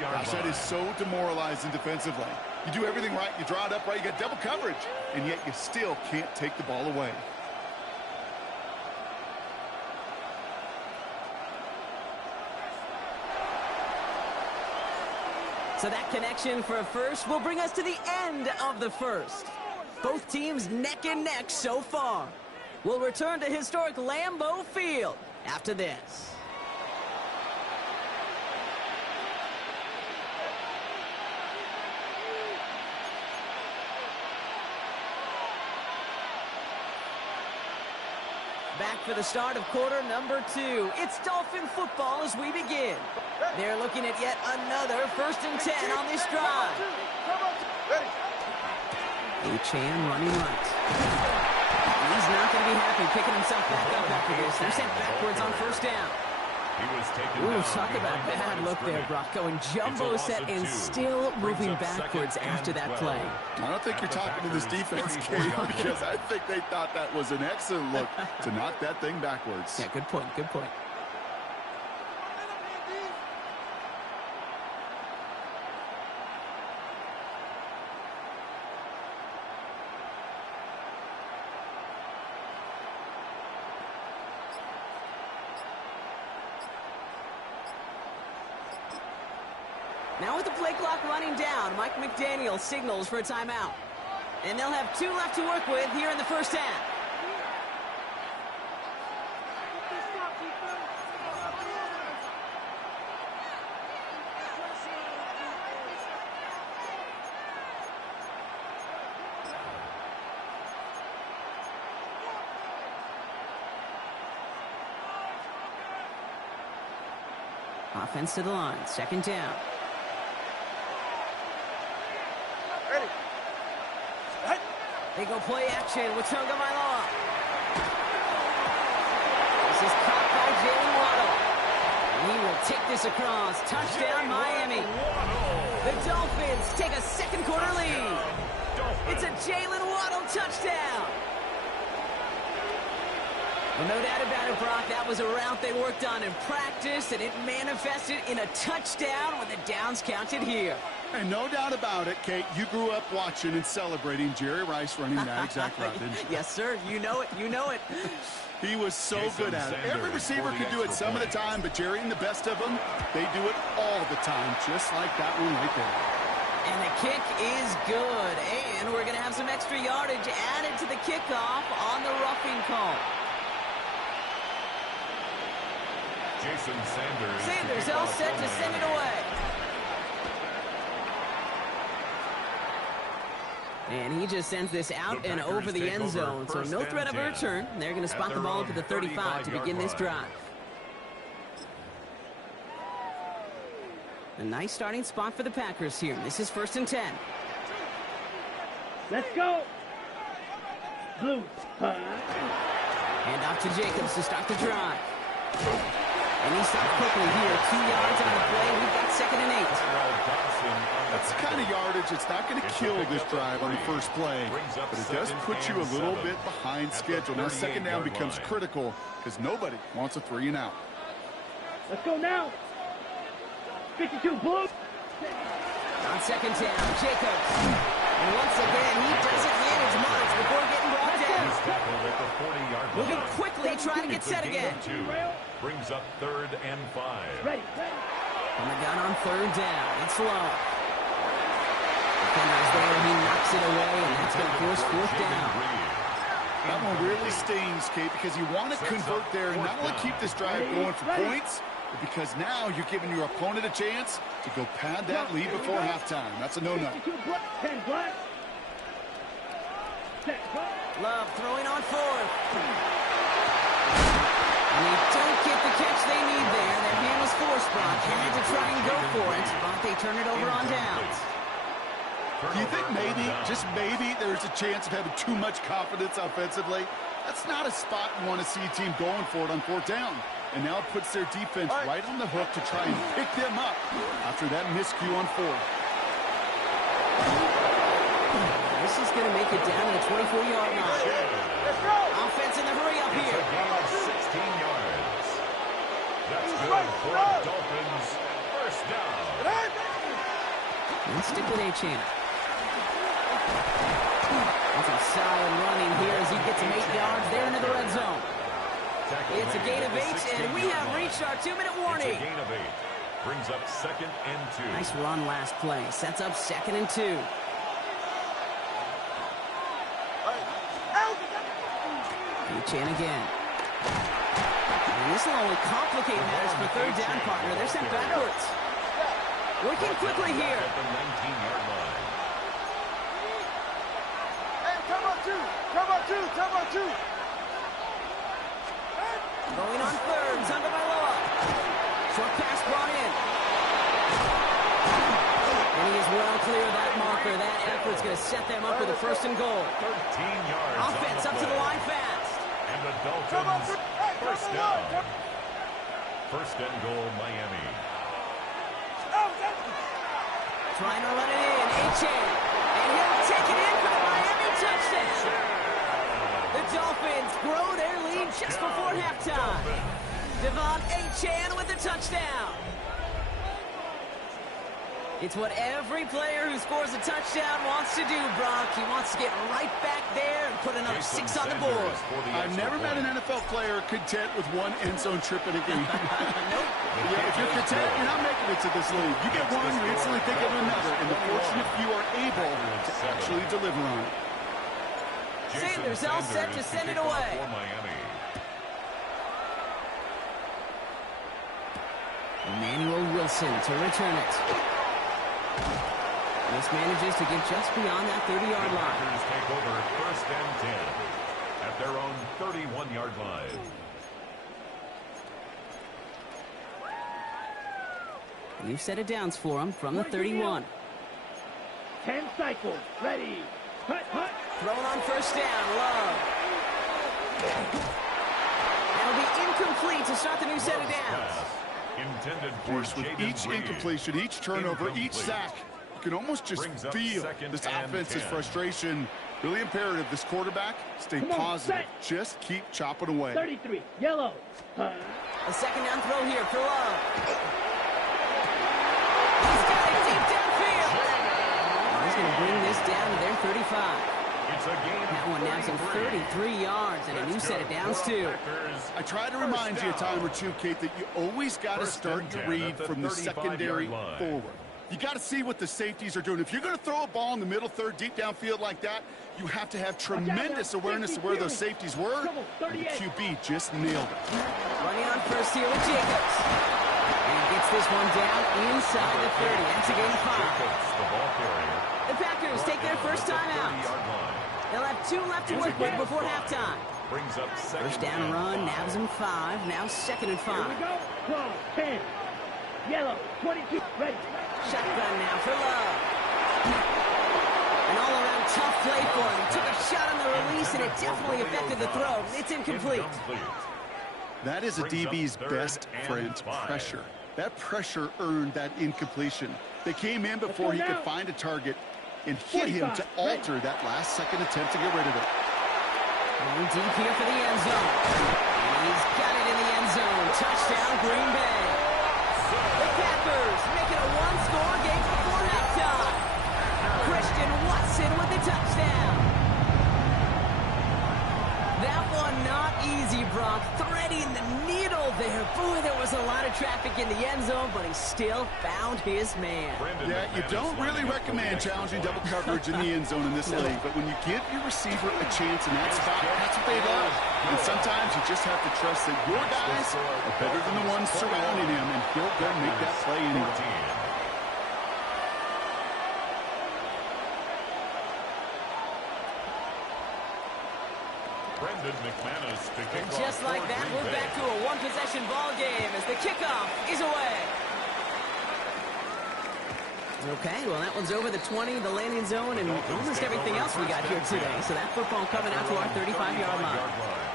Gosh, that is so demoralizing defensively. You do everything right, you draw it up right, you got double coverage, and yet you still can't take the ball away. So that connection for a first will bring us to the end of the first. Both teams neck and neck so far. We'll return to historic Lambeau Field after this. Back for the start of quarter number 2. It's Dolphin football as we begin. They're looking at yet another 1st and 10 on this drive. A-Chan running right. He's not going to be happy picking himself back up after this. They're sent backwards on 1st down. Ooh, talk about a bad look there, Brock. Going jumbo set and still moving backwards after that play. I don't think you're talking to this defense, Kate, because I think they thought that was an excellent look to knock that thing backwards. Yeah, good point, good point. Now with the play clock running down, Mike McDaniel signals for a timeout. And they'll have 2 left to work with here in the 1st half. Offense to the line, 2nd down. They go play action with Tunga Vailoa. This is caught by Jalen Waddle. He will take this across. Touchdown, Miami. The Dolphins take a 2nd quarter lead. It's a Jalen Waddle touchdown. Well, no doubt about it, Brock. That was a route they worked on in practice, and it manifested in a touchdown when the downs counted here. And no doubt about it, Kate, you grew up watching and celebrating Jerry Rice running that exact route, didn't you? Yes, sir. You know it. You know it. He was so good at it. Every receiver could do it some of the time, but Jerry and the best of them, they do it all the time, just like that one right there. And the kick is good. And we're going to have some extra yardage added to the kickoff on the roughing call. Jason Sanders. Sanders all set to send it away. And he just sends this out and over the end zone, so no threat of a return. They're going to spot the ball up at the 35 to begin this drive. A nice starting spot for the Packers here. This is 1st and 10. Let's go. Blue. Hand off to Jacobs to start the drive. And he stopped quickly here. 2 yards on the play. We've got 2nd and 8. That's the kind of yardage it's not going to kill this drive on the first play, but it does put you a little bit behind schedule. Now 2nd down becomes critical because nobody wants a 3 and out. Let's go now. 52 blue. On 2nd down, Jacobs. And once again, he doesn't manage much before getting brought down. Moving quickly, trying to get set again. Brings up 3rd and 5. Ready. And the gun on 3rd down. It's low. Defender's there, he knocks it away, and that's going to force 4th down. That one really stings, Kate, because you want to convert there and not only keep this drive going for points, but because now you're giving your opponent a chance to go pad that lead before halftime. That's a no-no. 10 black. Love throwing on 4th. And they don't get the catch they need there. Their hand was forced, Brock. Had to try and go for it, but they turn it over on downs. Do you think maybe, just maybe, there's a chance of having too much confidence offensively? That's not a spot you want to see a team going for it on 4th down. And now it puts their defense right on the hook to try and pick them up after that miscue on 4th. This is going to make it down to the 24-yard line. Offense in the hurry up here. 16 yards. That's good for the Dolphins. 1st down. Let's stick with A-Chan. That's a solid running here as he gets him 8 yards there into the red zone. It's a gain of 8, and we have reached our 2-minute warning. It's a gain of 8. Brings up 2nd and 2. Nice run last play. Sets up 2nd and 2. A-Chan again. And this will only complicate matters for 3rd down, partner. They're sent backwards. Working quickly here. At the 19-yard line. Hey, come on, 2. Come on, 2. Come on, 2. Going on 3rd. Under by Loa. Short pass brought in. And he is well clear of that marker. That effort's going to set them up with a 1st and goal. 13 yards. Offense up to the line fast. And the Dolphins, 1st down. 1st and goal, Miami. Trying to let it in. A-Chan. And he'll take it in for the Miami touchdown. The Dolphins grow their lead just before halftime. Devon A-Chan with the touchdown. It's what every player who scores a touchdown wants to do, Brock. He wants to get right back there and put another 6 on the board. I've never met an NFL player content with 1 end zone trip in a game. Nope. Yeah, if you're content, you're not making it to this league. You get one, you instantly think of another, and the fortunate few are able to actually deliver on it. Sanders all set to send it away. Emmanuel Wilson to return it. This manages to get just beyond that 30-yard line. Take over 1st and 10 at their own 31-yard line. New set of downs for him from the 31. 10 cycles. Ready. Hut. Thrown on 1st down. Love. That'll be incomplete to start the new set of downs. Intended Of for course, with Jaden each Reed. incompletion, each turnover, each sack, you can almost just Brings up feel 2nd this and offense's 10. frustration. Really imperative. This quarterback, stay Come on, positive. set. Just keep chopping away. 33. Yellow. A 2nd down throw here for Love. He's got it deep downfield. He's going to bring this down to their 35. It's a gain of That one nabs him 33 yards and a new set of downs, too. I try to remind you a time or two, Kate, that you always got to start your read from the secondary forward. You got to see what the safeties are doing. If you're going to throw a ball in the middle third, deep downfield like that, you have to have tremendous awareness of where those safeties were. And the QB just nailed it. Running on 1st here with Jacobs. And he gets this this one down inside the 30. That's a gain of 5. Jacobs, the ball carrier. The Packers take their first time out. They'll have 2 left to work with before halftime. Brings up First down run, nabs them 5. Now 2nd and 5. Here we go. Cross, 10. Yellow, 22. Ready. Shotgun now for Love. An all-around tough play for him. Took a shot on the release, and it definitely affected the throw. It's incomplete. That is a DB's best friend, pressure. That pressure earned that incompletion. They came in before he could find a target and hit him to alter that last-second attempt to get rid of it. Going deep here for the end zone. And he's got it in the end zone. Touchdown, Green Bay. The Packers making a one-score game before halftime. Christian Watson with the touchdown. That one not easy, Brock. Threading the needle there. Boy, there was a lot of traffic in the end zone, but he still found his man. Yeah, you don't really recommend challenging double coverage in the end zone in this league, but when you give your receiver a chance in that spot, that's what they love. And sometimes you just have to trust that your guys are better than the ones surrounding him, and he'll go make that play anyway. And just like that, we're back to a one-possession ball game as the kickoff is away. Okay, well, that one's over the 20, the landing zone, and almost everything else we got here today. So that football coming out to our 35-yard line.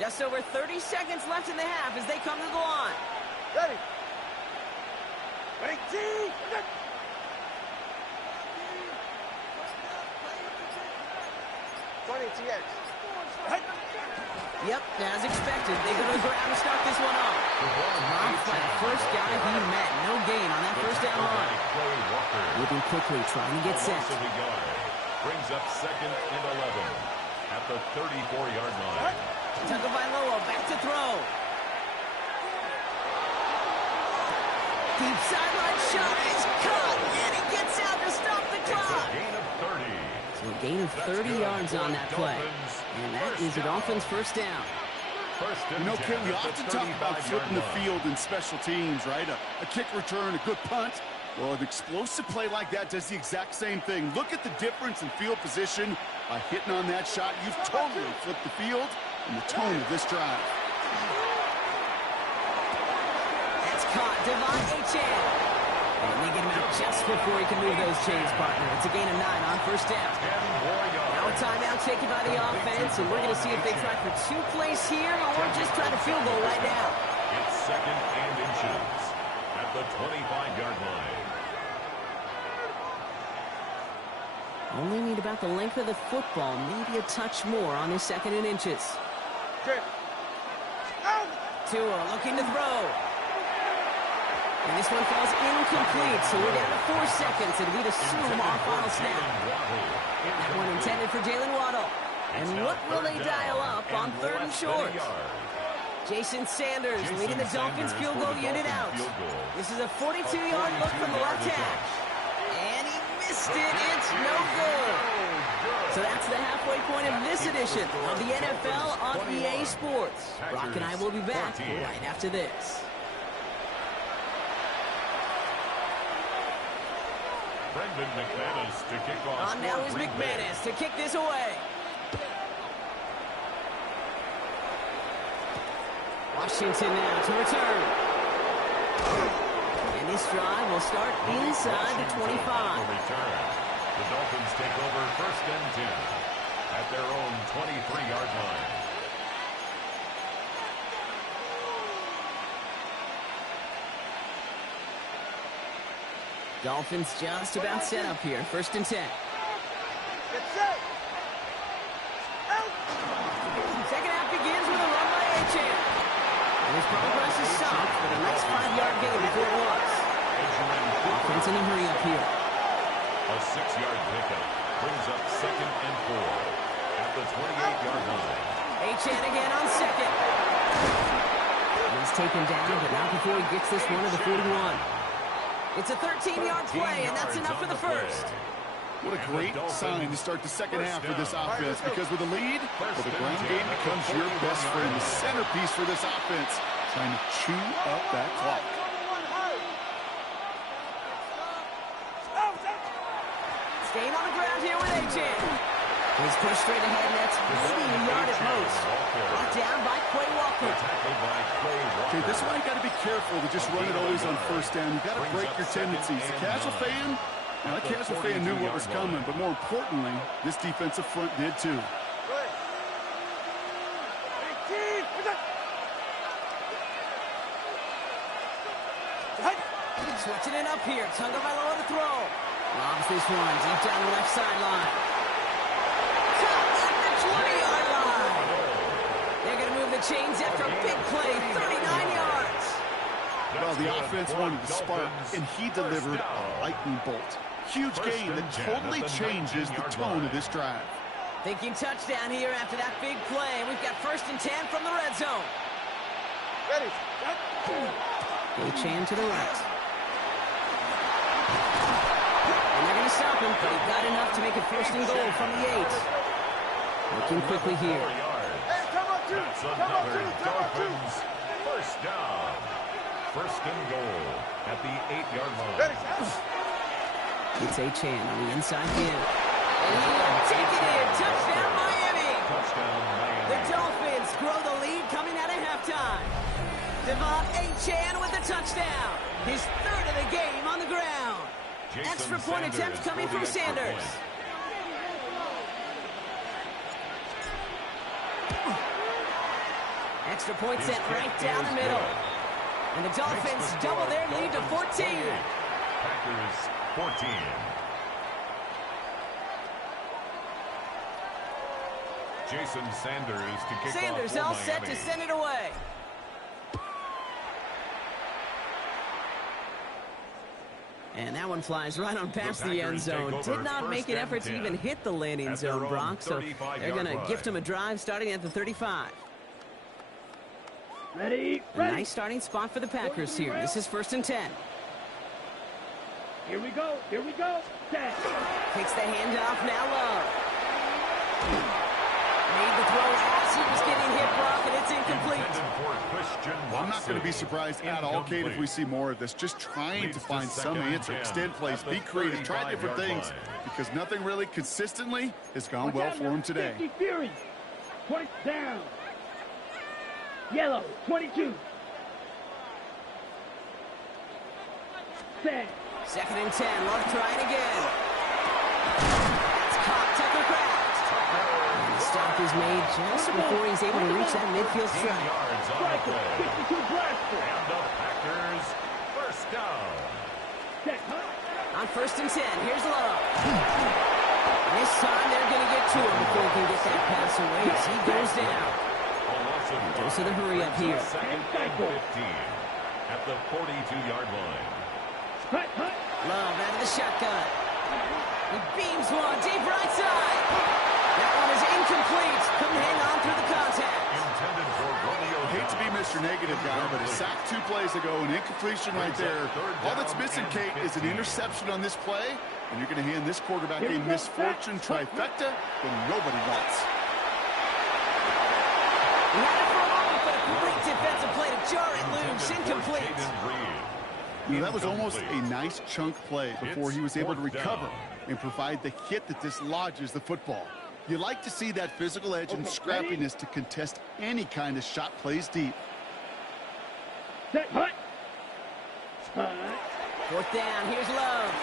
Just over 30 seconds left in the half as they come to the line. Ready. Ready, team. 20 TX. Yep, as expected, they go to the ground to start this one off. Rocked by the first guy he met. No gain on that first down line. Moving quickly, trying to get set. Brings up 2nd and 11 at the 34-yard line. Tagovailoa back to throw. Deep sideline shot is caught, and he gets out to stop the clock. It's a gain of 30. So a gain of 30 yards on that play. And that is the Dolphins' first down. You know, Ken, we often talk about flipping the field in special teams, right? A kick return, a good punt. Well, an explosive play like that does the exact same thing. Look at the difference in field position. By hitting on that shot, you've totally flipped the field and the tone of this drive. That's caught. Devon Achane. And they get him out just before he can move those chains, partner. It's a gain of 9 on first down. Now a timeout taken by the offense, and we're going to see if they try for 2 plays here or just try to field goal right now. It's 2nd and inches at the 25-yard line. Only need about the length of the football, maybe a touch more on his 2nd and inches. Tua looking to throw. And this one falls incomplete, so we're down to 4 seconds. It'll be the our final snap. That one intended for Jalen Waddle. And what will they dial up on 3rd and short? Jason Sanders leading the Dolphins field goal unit out. This is a 42-yard look from the left hash. And he missed it. It's no good. So that's the halfway point of this edition of the NFL on EA Sports. Brock and I will be back right after this. Brendan McManus to kick off. On now is McManus to kick this away. Washington now to return. And this drive will start inside the 25. The Dolphins take over 1st and 10 at their own 23-yard line. Dolphins just about set up here. 1st and 10. Get set. Out. Second half begins with a run by Achane. And his progress is stopped for the next 5-yard gain before it was. Offense in a hurry up here. A 6-yard pickup brings up 2nd and 4 at the 28-yard line. Achane again on 2nd. is taken down, but not before he gets this one to the 41. It's a 13-yard play, and that's enough for the first. What a great sign to start the second half for this offense, because with a lead, well, the ground game becomes your best friend, the centerpiece for this offense, trying to chew up that clock. Staying on the ground here with A-Chan. He's pushed straight ahead, and that's maybe a yard at most. Brought down by Quay Walker. Okay, this is why you got to be careful to just run it always on first down. You got to break your tendencies. The casual fan, now, the casual fan knew what was coming, but more importantly, this defensive front did too. Switching it up here. Tagovailoa to throw. Lobs this one deep down the left sideline. Top at the 20-yard line. They're going to move the chains after a big play, 39 yards. Well, the offense wanted to spark, and he delivered a lightning bolt. Huge gain that totally changes the tone of this drive. Thinking touchdown here after that big play. We've got 1st and 10 from the red zone. Ready. A-Chan to the right. And they're going to stop him, but he got enough to make it 1st and goal from the 8. Looking quickly here. Hey, come on, two. Come on, two. Come on, two. First down. 1st and goal at the 8-yard line. Ready. It's A-Chan on the inside here. And he'll take it in. Touchdown, Miami. Touchdown, Miami. The Dolphins grow the lead coming out of halftime. Devon A-Chan with a touchdown. His 3rd of the game on the ground. Extra point attempt coming from Sanders. Extra point sent right down the middle. And the Dolphins double their lead to 14. Packers 14. Jason Sanders to kick Sanders off all for set Miami. to send it away. And that one flies right on past the end zone. Did not make an effort to even hit the landing zone, Brock. So they're going to gift him a drive starting at the 35. Ready? A nice starting spot for the Packers here. This is 1st and 10. Here we go. Here we go. Set. Takes the handoff, now Love. Made the throw as he was getting hit, Brock, and it's incomplete. Well, I'm not going to be surprised at all, Kate, if we see more of this. Just trying to find some answer. Extend plays, be creative, try different things, because nothing really consistently has gone well for him today. 50 Fury. 20 down. Yellow, 22. Set. 2nd and 10. Love trying again. That's caught. Tucker Kraft. And the stop is made just before he's able to reach that midfield strike. Striker, 52 blaster. And the Packers 1st down. Set. Huh? On 1st and 10, here's Love. This time they're going to get to him before he can get that pass away as he goes down. Goes to the hurry up here. 2nd and 15 at the 42-yard line. Hut, hut. Love out of the shotgun. He beams one deep right side. That one is incomplete. Couldn't hang on through the contact. Intended for Romeo. Hate to be Mr. Negative guy, but a sack 2 plays ago, an incompletion right there. All that's missing, Kate, is an interception on this play, and you're going to hand this quarterback a misfortune trifecta that nobody wants. He had it for a moment, but a great defensive play to jar it loose. Incomplete. You know, that was almost a nice chunk play before he was able to recover and provide the hit that dislodges the football. You like to see that physical edge and scrappiness to contest any kind of shot plays deep. Set. Hut. Hut. 4th down. Here's Love.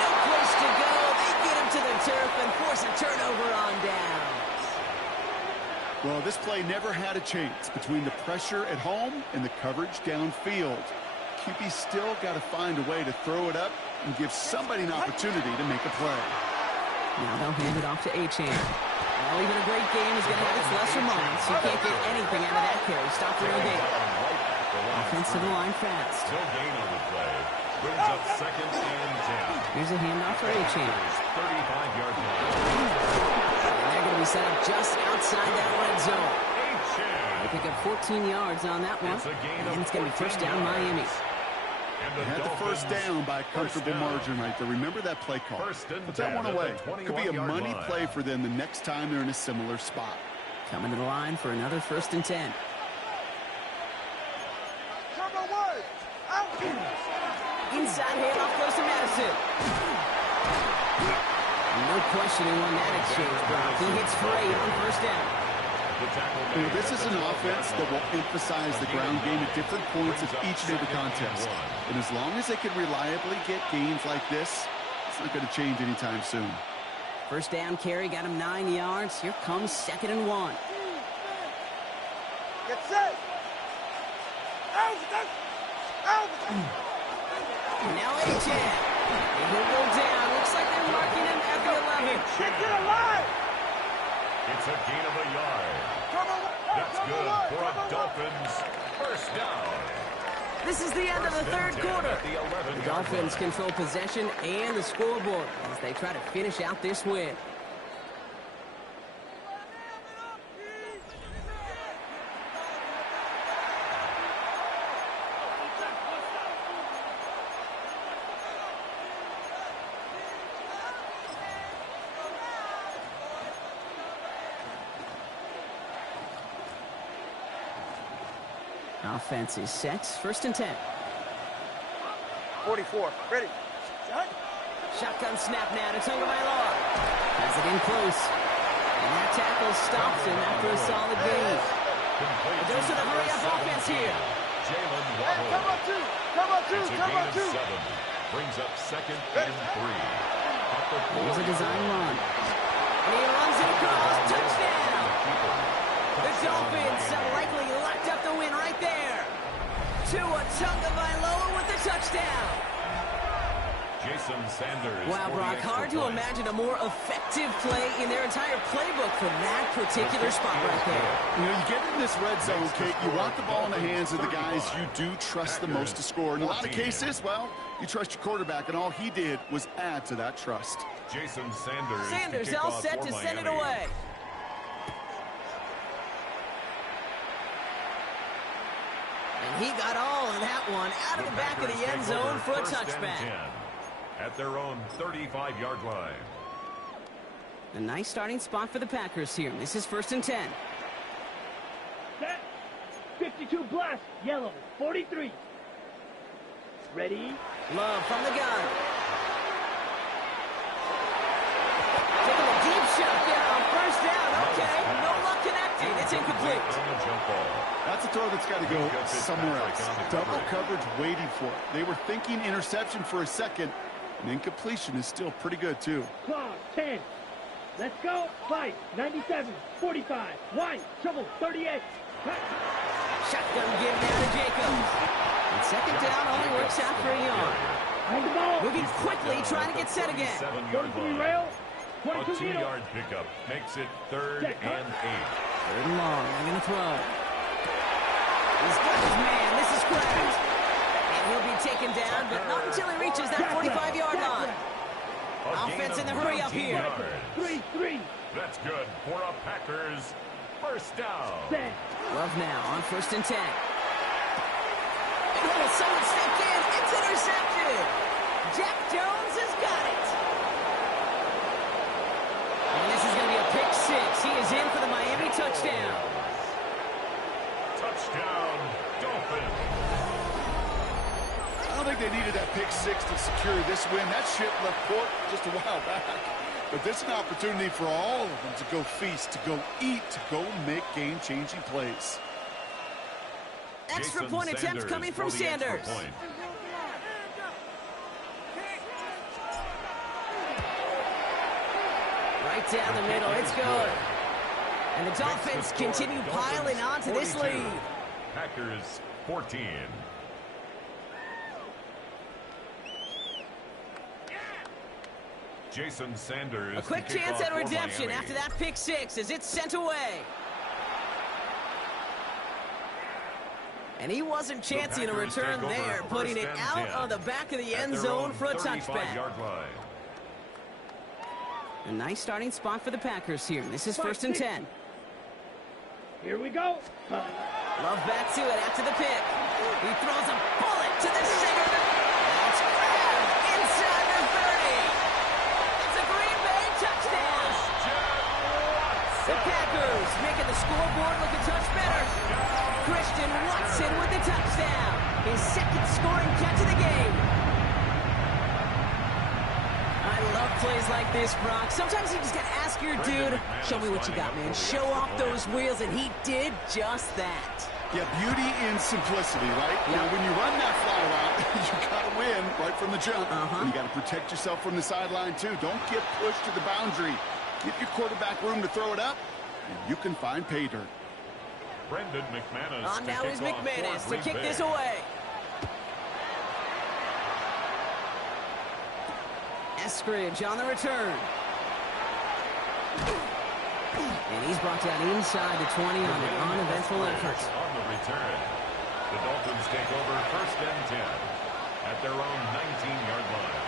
No place to go. They get him to the turf and force a turnover on downs. Well, this play never had a chance between the pressure at home and the coverage downfield. QB still got to find a way to throw it up and give somebody an opportunity to make a play. Now they'll hand it off to A-Chan. Well, even a great game is going to have its lesser moments. You can't get anything out of that carry. Stop the real game. Offense to the line fast. No gain on the play. Brings up 2nd and 10. Here's a handoff for A-Chan. 35-yard line. And they're going to be set up just outside that red zone. A-Chan. They pick up 14 yards on that one. And it's going to be first down Miami. They had the first down by a comfortable margin right there. Remember that play call. Put that one away. Could be a money play for them the next time they're in a similar spot. Coming to the line for another 1st and 10. Inside handoff goes to Madison. No questioning on that exchange, Brock. He hits for 8 on first down. This is an offense that will emphasize the ground game at different points of each and every contest. And as long as they can reliably get gains like this, it's not going to change anytime soon. First down carry got him 9 yards. Here comes 2nd and 1. Get set. Now A-10. He'll go down. Looks like they're marking him at the 11. Get to the line. It's a gain of a yard. That's good for a Dolphins first down. This is the end of the 3rd quarter. The Dolphins control possession and the scoreboard as they try to finish out this win. Offense is set. 1st and 10. 44. Ready. Shotgun snap now to Tagovailoa. Has it in close. And that tackle stops him after a solid gain. A dose of the hurry-up offense here. Jalen Waddle. Come on, two. Come on, two. It's a Come gain on, of two. 7. Brings up 2nd and 3. At the Here's a 40. design run. And he runs it across. Touchdown. The Dolphins have likely locked up the win right there. Tua Tagovailoa with the touchdown. Jason Sanders. Wow, Brock, hard to imagine a more effective play in their entire playbook from that particular spot right there. You know, you get in this red zone, Kate, you want the ball in the hands of the guys you do trust the most to score. In a lot of cases, well, you trust your quarterback, and all he did was add to that trust. Jason Sanders. Sanders all set to send it away. And he got all of that one out of the back of the end zone for a touchback. At their own 35-yard line. A nice starting spot for the Packers here. This is 1st and 10. Set. 52 blast. Yellow. 43. Ready. Love from the gun. Taking a deep shot down. First down. Okay. No luck connecting. It's incomplete. That's a throw that's got to go somewhere else. Double coverage waiting for it. They were thinking interception for a second. And incompletion is still pretty good, too. Clock. 10. Let's go. 5. 97. 45. Wide. Trouble. 38. Shotgun give now to Jacobs. And 2nd down only works out for a yard. Behind the ball. Moving quickly, trying to get set again. 43 rail. A 22 middle. 2-yard pickup makes it 3rd and 8. 3rd and long. They're going to throw. He's got his man. This is Kraft. And he'll be taken down, but not until he reaches that 45-yard line. Offense in the hurry up here. 3-3. That's good for a Packers first down. Set. Love now on 1st and 10. Oh, someone stepped in. It's intercepted. Jack Jones has got it. And this is going to be a pick 6. He is in for the Miami touchdown. Touchdown, Dolphins. I don't think they needed that pick 6 to secure this win. That ship left port just a while back. But this is an opportunity for all of them to go feast, to go eat, to go make game-changing plays. Extra Jason point attempt Sanders coming from for the extra Sanders. point. Right down the middle. It's good. And the Dolphins continue piling on to this lead. Packers 14. Jason Sanders. A quick chance at redemption after that pick 6 as it's sent away. And he wasn't chancing a return there, putting it out on the back of the end zone for a touchback. A nice starting spot for the Packers here. This is 1st and 10. Here we go. Love back to it after the pick. He throws a bullet to the center. That's grabbed inside the 30. It's a Green Bay touchdown. The Packers making the scoreboard look a touch better. Christian Watson with the touchdown. His second scoring catch of the game. I love plays like this, Brock. Sometimes you just got to ask your dude, show me what you got, man. Show off those wheels, and he did just that. Yeah, beauty in simplicity, right? Yep. Now, when you run that fly route, you got to win right from the jump. And you got to protect yourself from the sideline, too. Don't get pushed to the boundary. Give your quarterback room to throw it up, and you can find pay dirt. Brendan McManus. Now is McManus to kick this away. Eskridge on the return. And he's brought down inside the 20 on an uneventful effort. On the return, the Dolphins take over 1st and 10 at their own 19-yard line.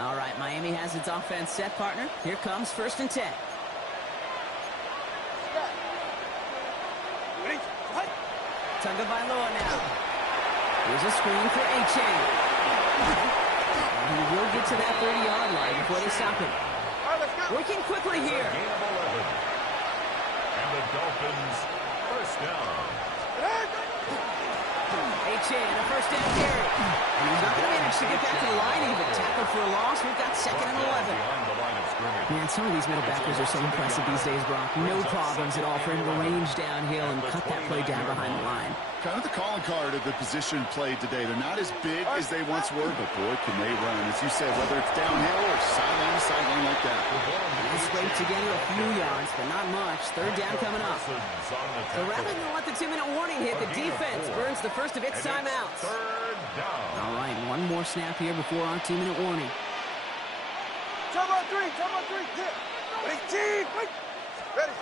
All right, Miami has its offense set, partner. Here comes 1st and 10. Tagovailoa now. Here's a screen for A-Chain. He will get to that 30-yard line before they stop him. Working quickly here. Gain of 11. And the Dolphins 1st down. A-Chain, a 1st down carry. He's not going to manage to get back to the line even. Tackle for a loss. We've got 2nd and 11. Behind the line of scrimmage. Man, some of these middle backers are so impressive these days, Brock. No problems at all for him to range downhill and cut that play down behind the line. Kind of the calling card of the position played today. They're not as big as they once were, but boy, can they run. As you said, whether it's downhill or sideline to sideline like that. They scraped together a few yards, but not much. 3rd down coming up. So rather than let the 2-minute warning hit, the defense burns the first of its timeouts. 3rd down. All right, one more snap here before our 2-minute warning. Time on 3, hit. Wait. Ready.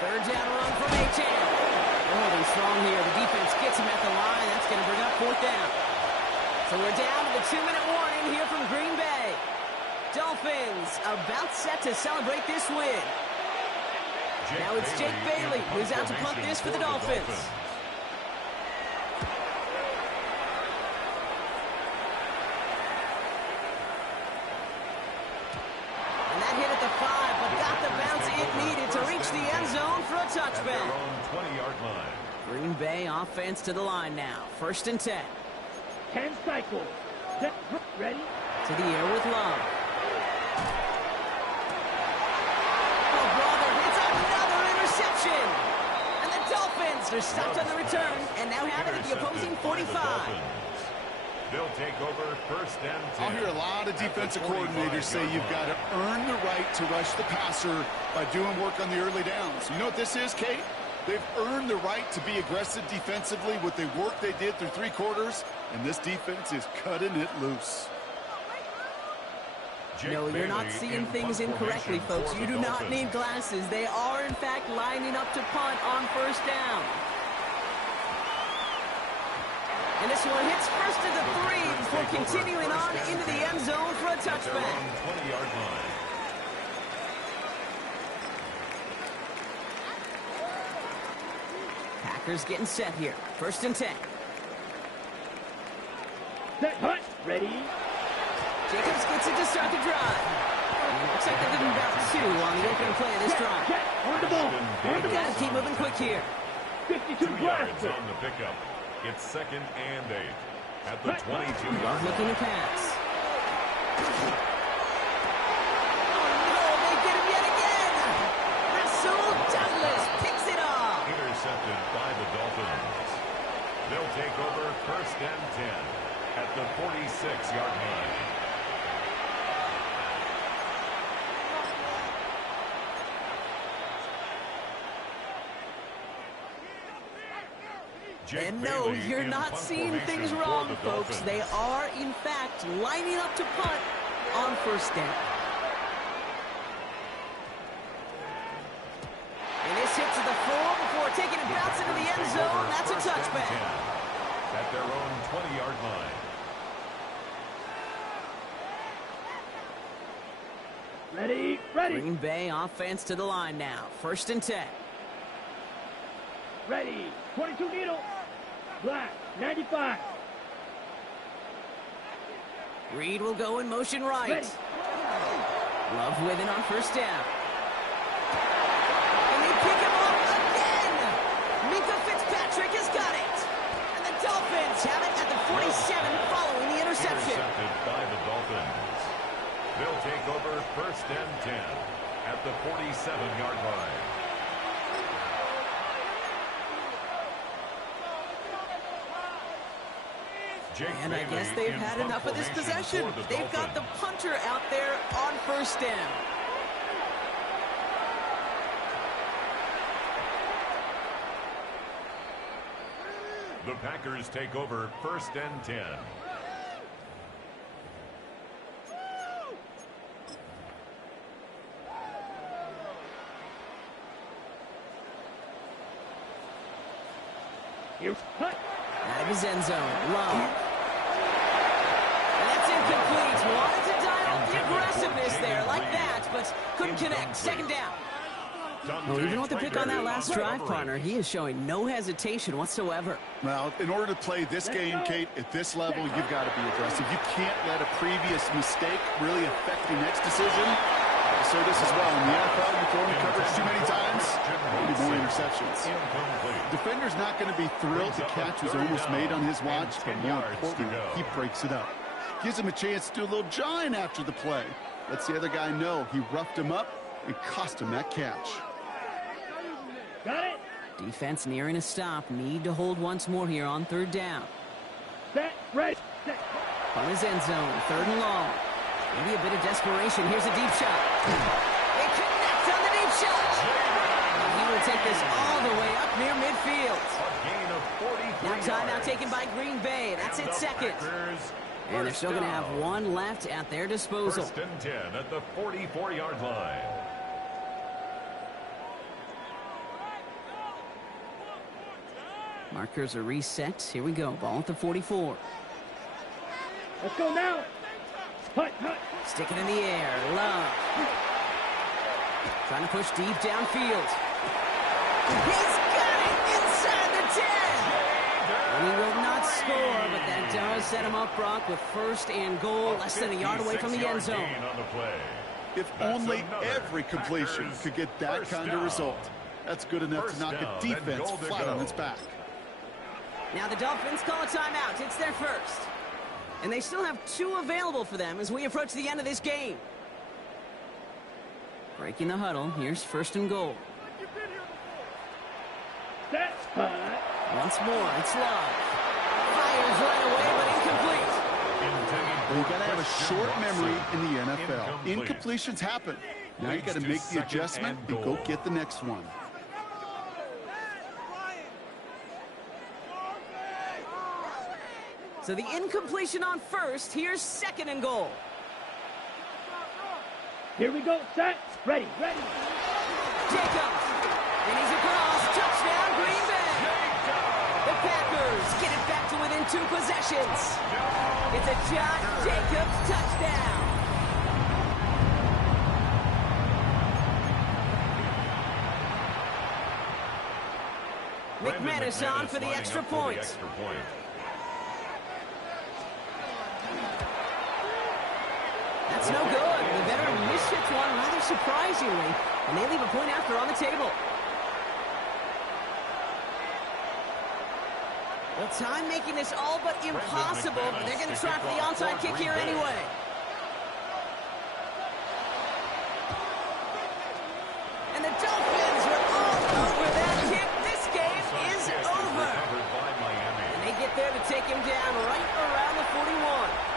3rd down run from A-Chain. Holding strong here. The defense gets him at the line. That's going to bring up 4th down. So we're down to the 2-minute warning here from Green Bay. Dolphins about set to celebrate this win. Now it's Jake Bailey who's out to punt this for the Dolphins. And that hit at the 5, but got the bounce it needed to reach the end zone for a touchback. 20-yard line. Green Bay offense to the line now. 1st and 10. 10 cycles. Ready? To the air with Love. Oh, brother, it's another interception. And the Dolphins are stopped on the return and now have it at the opposing 45. They'll take over 1st and 10. I'll hear a lot of defensive coordinators say you've got to earn the right to rush the passer by doing work on the early downs. You know what this is, Kate? They've earned the right to be aggressive defensively with the work they did through 3 quarters, and this defense is cutting it loose. No, you're not seeing things incorrectly, folks. You do not need glasses. They are, in fact, lining up to punt on 1st down. And this one hits first to the 3 before continuing on into the end zone for a touchback. 20-yard line. Packers getting set here. 1st and 10. Set, punt. Ready? Jacobs gets it to start the drive. And looks like they're giving about 2 on the opening play of this drive. On the ball. On the Gotta ball. keep moving quick here. 52 2 yards on the pickup. It's 2nd and 8 at the 22-yard Love line. looking to pass. Oh, no, they get him yet again. Rasul Douglas picks it off. Intercepted by the Dolphins. They'll take over 1st and 10 at the 46-yard line. Jake And no, Bailey you're in not punt seeing formation things for wrong, the folks. Dolphins. They are, in fact, lining up to punt on 1st down. And this hit to the floor before taking a bounce into the end zone. That's a touchback. At their own 20-yard line. Ready, ready. Green Bay offense to the line now. 1st and 10. Ready. 22 needle. Black, 95. Reed will go in motion right. Ready. Love with it on 1st down. And they pick him up again. Minka Fitzpatrick has got it. And the Dolphins have it at the 47 following the interception. Intercepted by the Dolphins. They'll take over 1st and 10 at the 47-yard line. And I guess they've had enough of this possession. They've got the punter out there on 1st down. The Packers take over 1st and 10. Here's cut. Out of his end zone. Love. And that's incomplete. Wanted to dial up the aggressiveness there like that, but couldn't connect. 2nd down. Well, even with the pick on that last drive, partner, he is showing no hesitation whatsoever. Well, in order to play this game, Kate, at this level, you've got to be aggressive. You can't let a previous mistake really affect your next decision. So this as well. In the NFL, you throw in coverage too many times, maybe more interceptions. Defender's not going to be thrilled the catch was almost made on his watch, but more importantly, he breaks it up. Gives him a chance to do a little jawing after the play. Lets the other guy know he roughed him up and cost him that catch. Got it. Defense nearing a stop. Need to hold once more here on 3rd down. Set, ready, set. On his end zone. 3rd and long. Maybe a bit of desperation. Here's a deep shot. They connect on the deep shot. And he will take this all the way up near midfield. Now timeout taken by Green Bay. That's it, 2nd. And they're still going to have one left at their disposal. 1st and 10 at the 44-yard line. Markers are reset. Here we go. Ball at the 44. Let's go now. Hut, hut. Stick it in the air. Love. Trying to push deep downfield. He's got it inside the 10. And he will not score, but that does set him up, Brock, with 1st and goal, less than a yard away from the end zone. If only every completion could get that kind of result. That's good enough to knock a defense flat on its back. Now the Dolphins call a timeout. It's their 1st. And they still have 2 available for them as we approach the end of this game. Breaking the huddle. Here's 1st and goal. Set, hut. Once more, it's Love. Fires right away, but incomplete. Well, you got to have a short memory in the NFL. Incompletions happen. Now you got to make the adjustment and go get the next one. So the incompletion on 1st. Here's 2nd and goal. Here we go. Set, ready, ready. Jacobs. And he's across. Touchdown, Green Bay. The Packers get it back to within 2 possessions. It's a Josh Jacobs touchdown. McManus on for the extra point. That's no good. The veteran mishits one rather surprisingly, and they leave a point after on the table. Well, time making this all but impossible, but they're going to try for the onside kick here anyway. And the Dolphins are all over that kick. This game is over. And they get there to take him down right around the 41.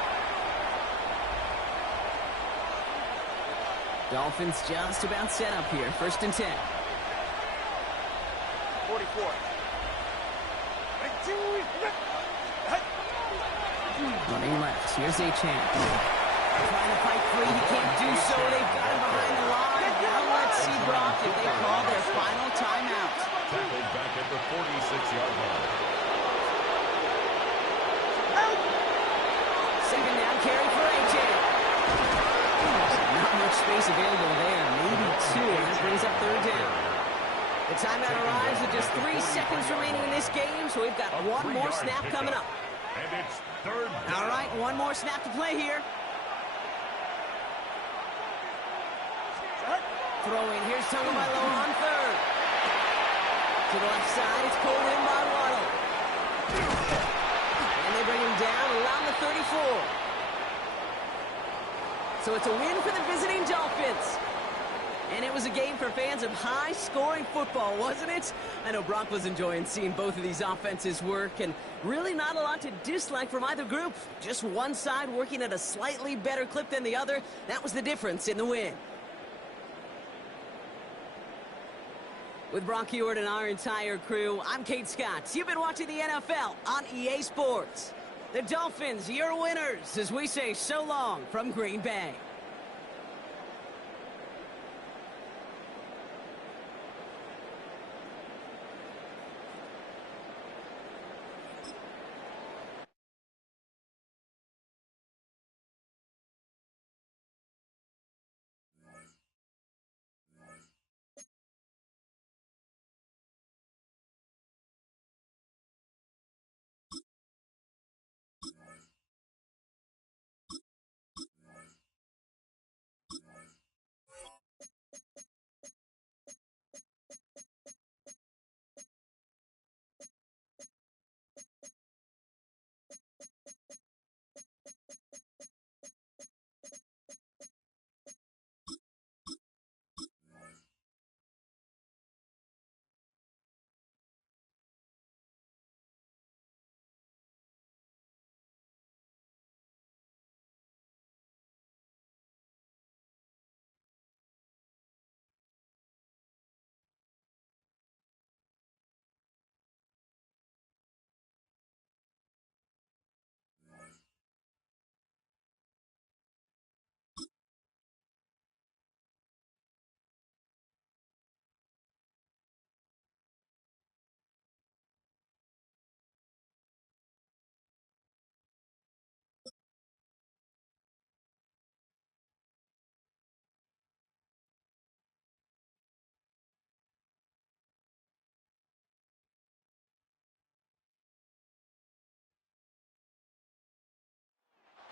Dolphins just about set up here. 1st and 10. 44. Running left. Here's Achane. Trying to fight free. He can't do so. They've got him behind the line. Now let's see, Brock, if they call their final timeout. Tackled back at the 46-yard line. 2nd down carry for Achane. Not much space available there. Maybe 2, and that brings up third down. The timeout arrives with just 3 seconds remaining in this game, so we've got one more snap coming up. And it's third down. All right, one more snap to play here. Throwing, here's Tagovailoa on third. To the left side, it's pulled in by Waddle. And they bring him down around the 34. So it's a win for the visiting Dolphins. And it was a game for fans of high-scoring football, wasn't it? I know Brock was enjoying seeing both of these offenses work, and really not a lot to dislike from either group. Just one side working at a slightly better clip than the other. That was the difference in the win. With Brock Heward and our entire crew, I'm Kate Scott. You've been watching the NFL on EA Sports. The Dolphins, your winners, as we say so long from Green Bay.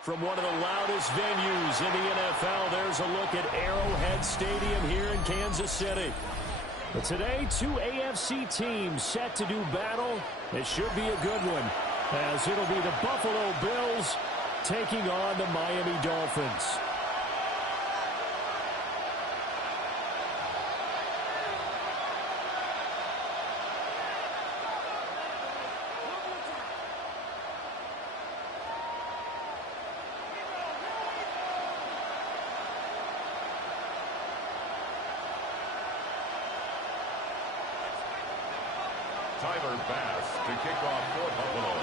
From one of the loudest venues in the NFL, there's a look at Arrowhead Stadium here in Kansas City. But today, 2 AFC teams set to do battle. It should be a good one, as it'll be the Buffalo Bills taking on the Miami Dolphins. Tyler Bass to kick off for Buffalo.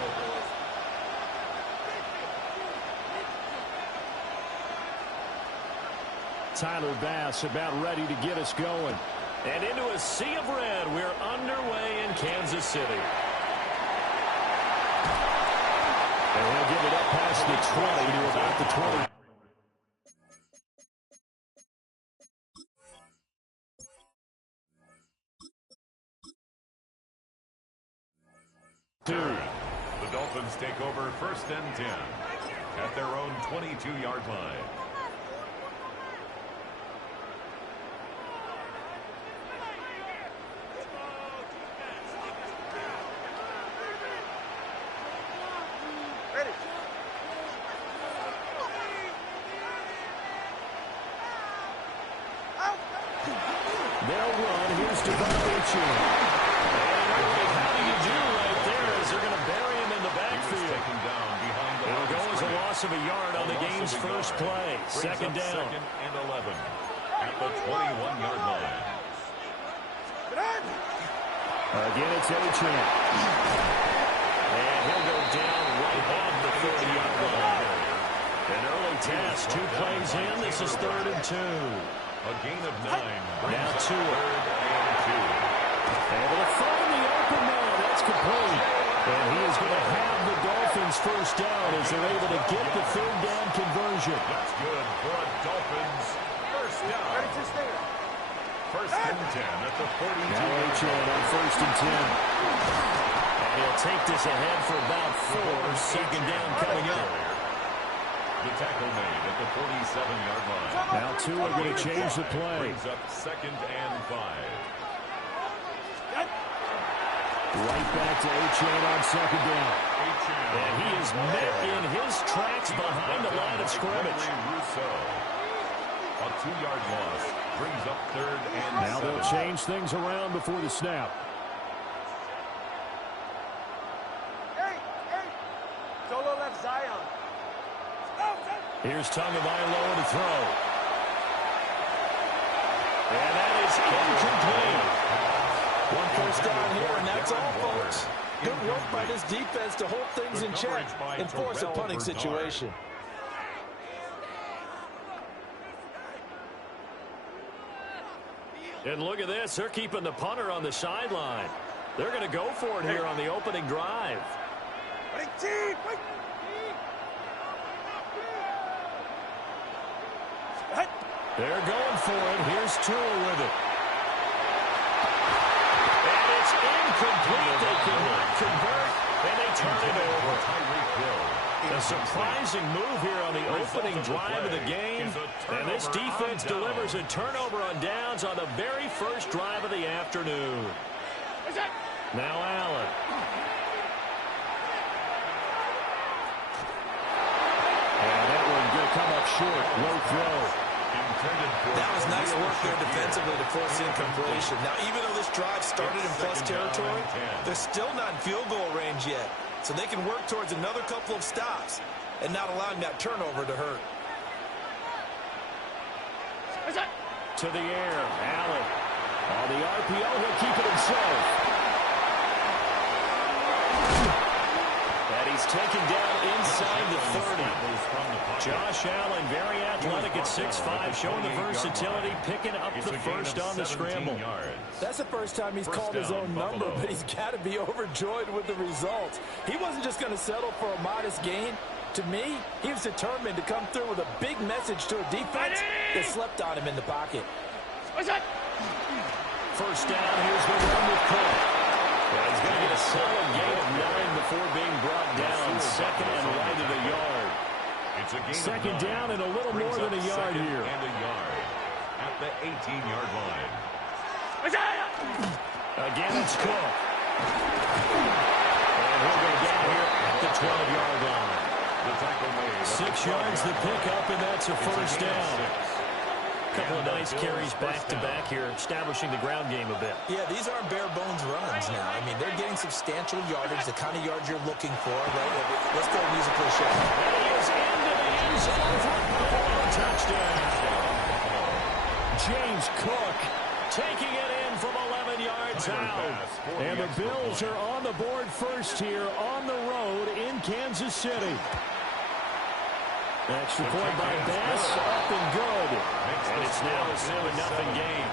Tyler Bass about ready to get us going. And into a sea of red, we're underway in Kansas City. And he'll give it up past the 20 to about the 20. The Dolphins take over 1st and 10 at their own 22-yard line. Ready. Out. They'll run. Here's Devon. They're going to bury him in the backfield. It'll go as a loss of a yard on the game's first play. Second down. 2nd and 11 at the 21-yard line. Again, it's A-Chan. And he'll go down right on the 30-yard line. An early test. 2 plays in. This is 3rd and 2. A gain of 9. Now 2. 3rd and 2. Able to find the open man. That's complete. And he is going to have the Dolphins first down as they're able to get the 3rd down conversion. That's good for a Dolphins first down. First and 10 at the 42. Now H.N. on first and 10. And he'll take this ahead for about 4. Second down coming up. The tackle made at the 47-yard line. Now two are going to change the play. Brings up second and 5. Right back to H.N. on second down. And he is met in his tracks behind the line of scrimmage. A 2-yard loss brings up third and Now 7. they'll change things around before the snap. Solo left Zion. Here's Tagovailoa to throw. And that is incomplete. One first down here, and that's all, folks. Good work by this defense to hold things in check and force a punting situation. And look at this. They're keeping the punter on the sideline. They're going to go for it here on the opening drive. They're going for it. Here's Tua with it. And it's incomplete. They cannot convert, and they turn it over. A surprising move here on the opening drive of the game. And this defense delivers a turnover on downs on the very first drive of the afternoon. Now Allen. And that one going to come up short. Low throw. That was nice work there defensively to force incompletion. Now, even though this drive started in plus territory, they're still not in field goal range yet. So they can work towards another couple of stops and not allowing that turnover to hurt. To the air, Allen. On the RPO, he'll keep it himself. And he's taken down inside the 30. Josh Allen, very athletic at 6'5", showing the versatility, picking up the first on the scramble. That's the first time he's called his own number, but he's got to be overjoyed with the results. He wasn't just going to settle for a modest gain. To me, he was determined to come through with a big message to a defense that slept on him in the pocket. First down, here's the run with Cook. Yeah, he's going to get a solid gain of 9 before being brought down. Second and right of the yard. Second down and a little more than a yard here. And a yard at the 18-yard line. Again, it's Cook. And he'll go down here at the 12-yard line. 6 yards the pickup, and that's a first down. A couple of nice carries back-to-back here, establishing the ground game a bit. Yeah, these aren't bare-bones runs now. I mean, they're getting substantial yardage, the kind of yards you're looking for, right? Let's go musically show. And he is into the end zone for a Buffalo touchdown. James Cook taking it in from 11 yards out. And the Bills are on the board first here on the road in Kansas City. Extra point by Bass, up and good. And it's now a 7-0 game.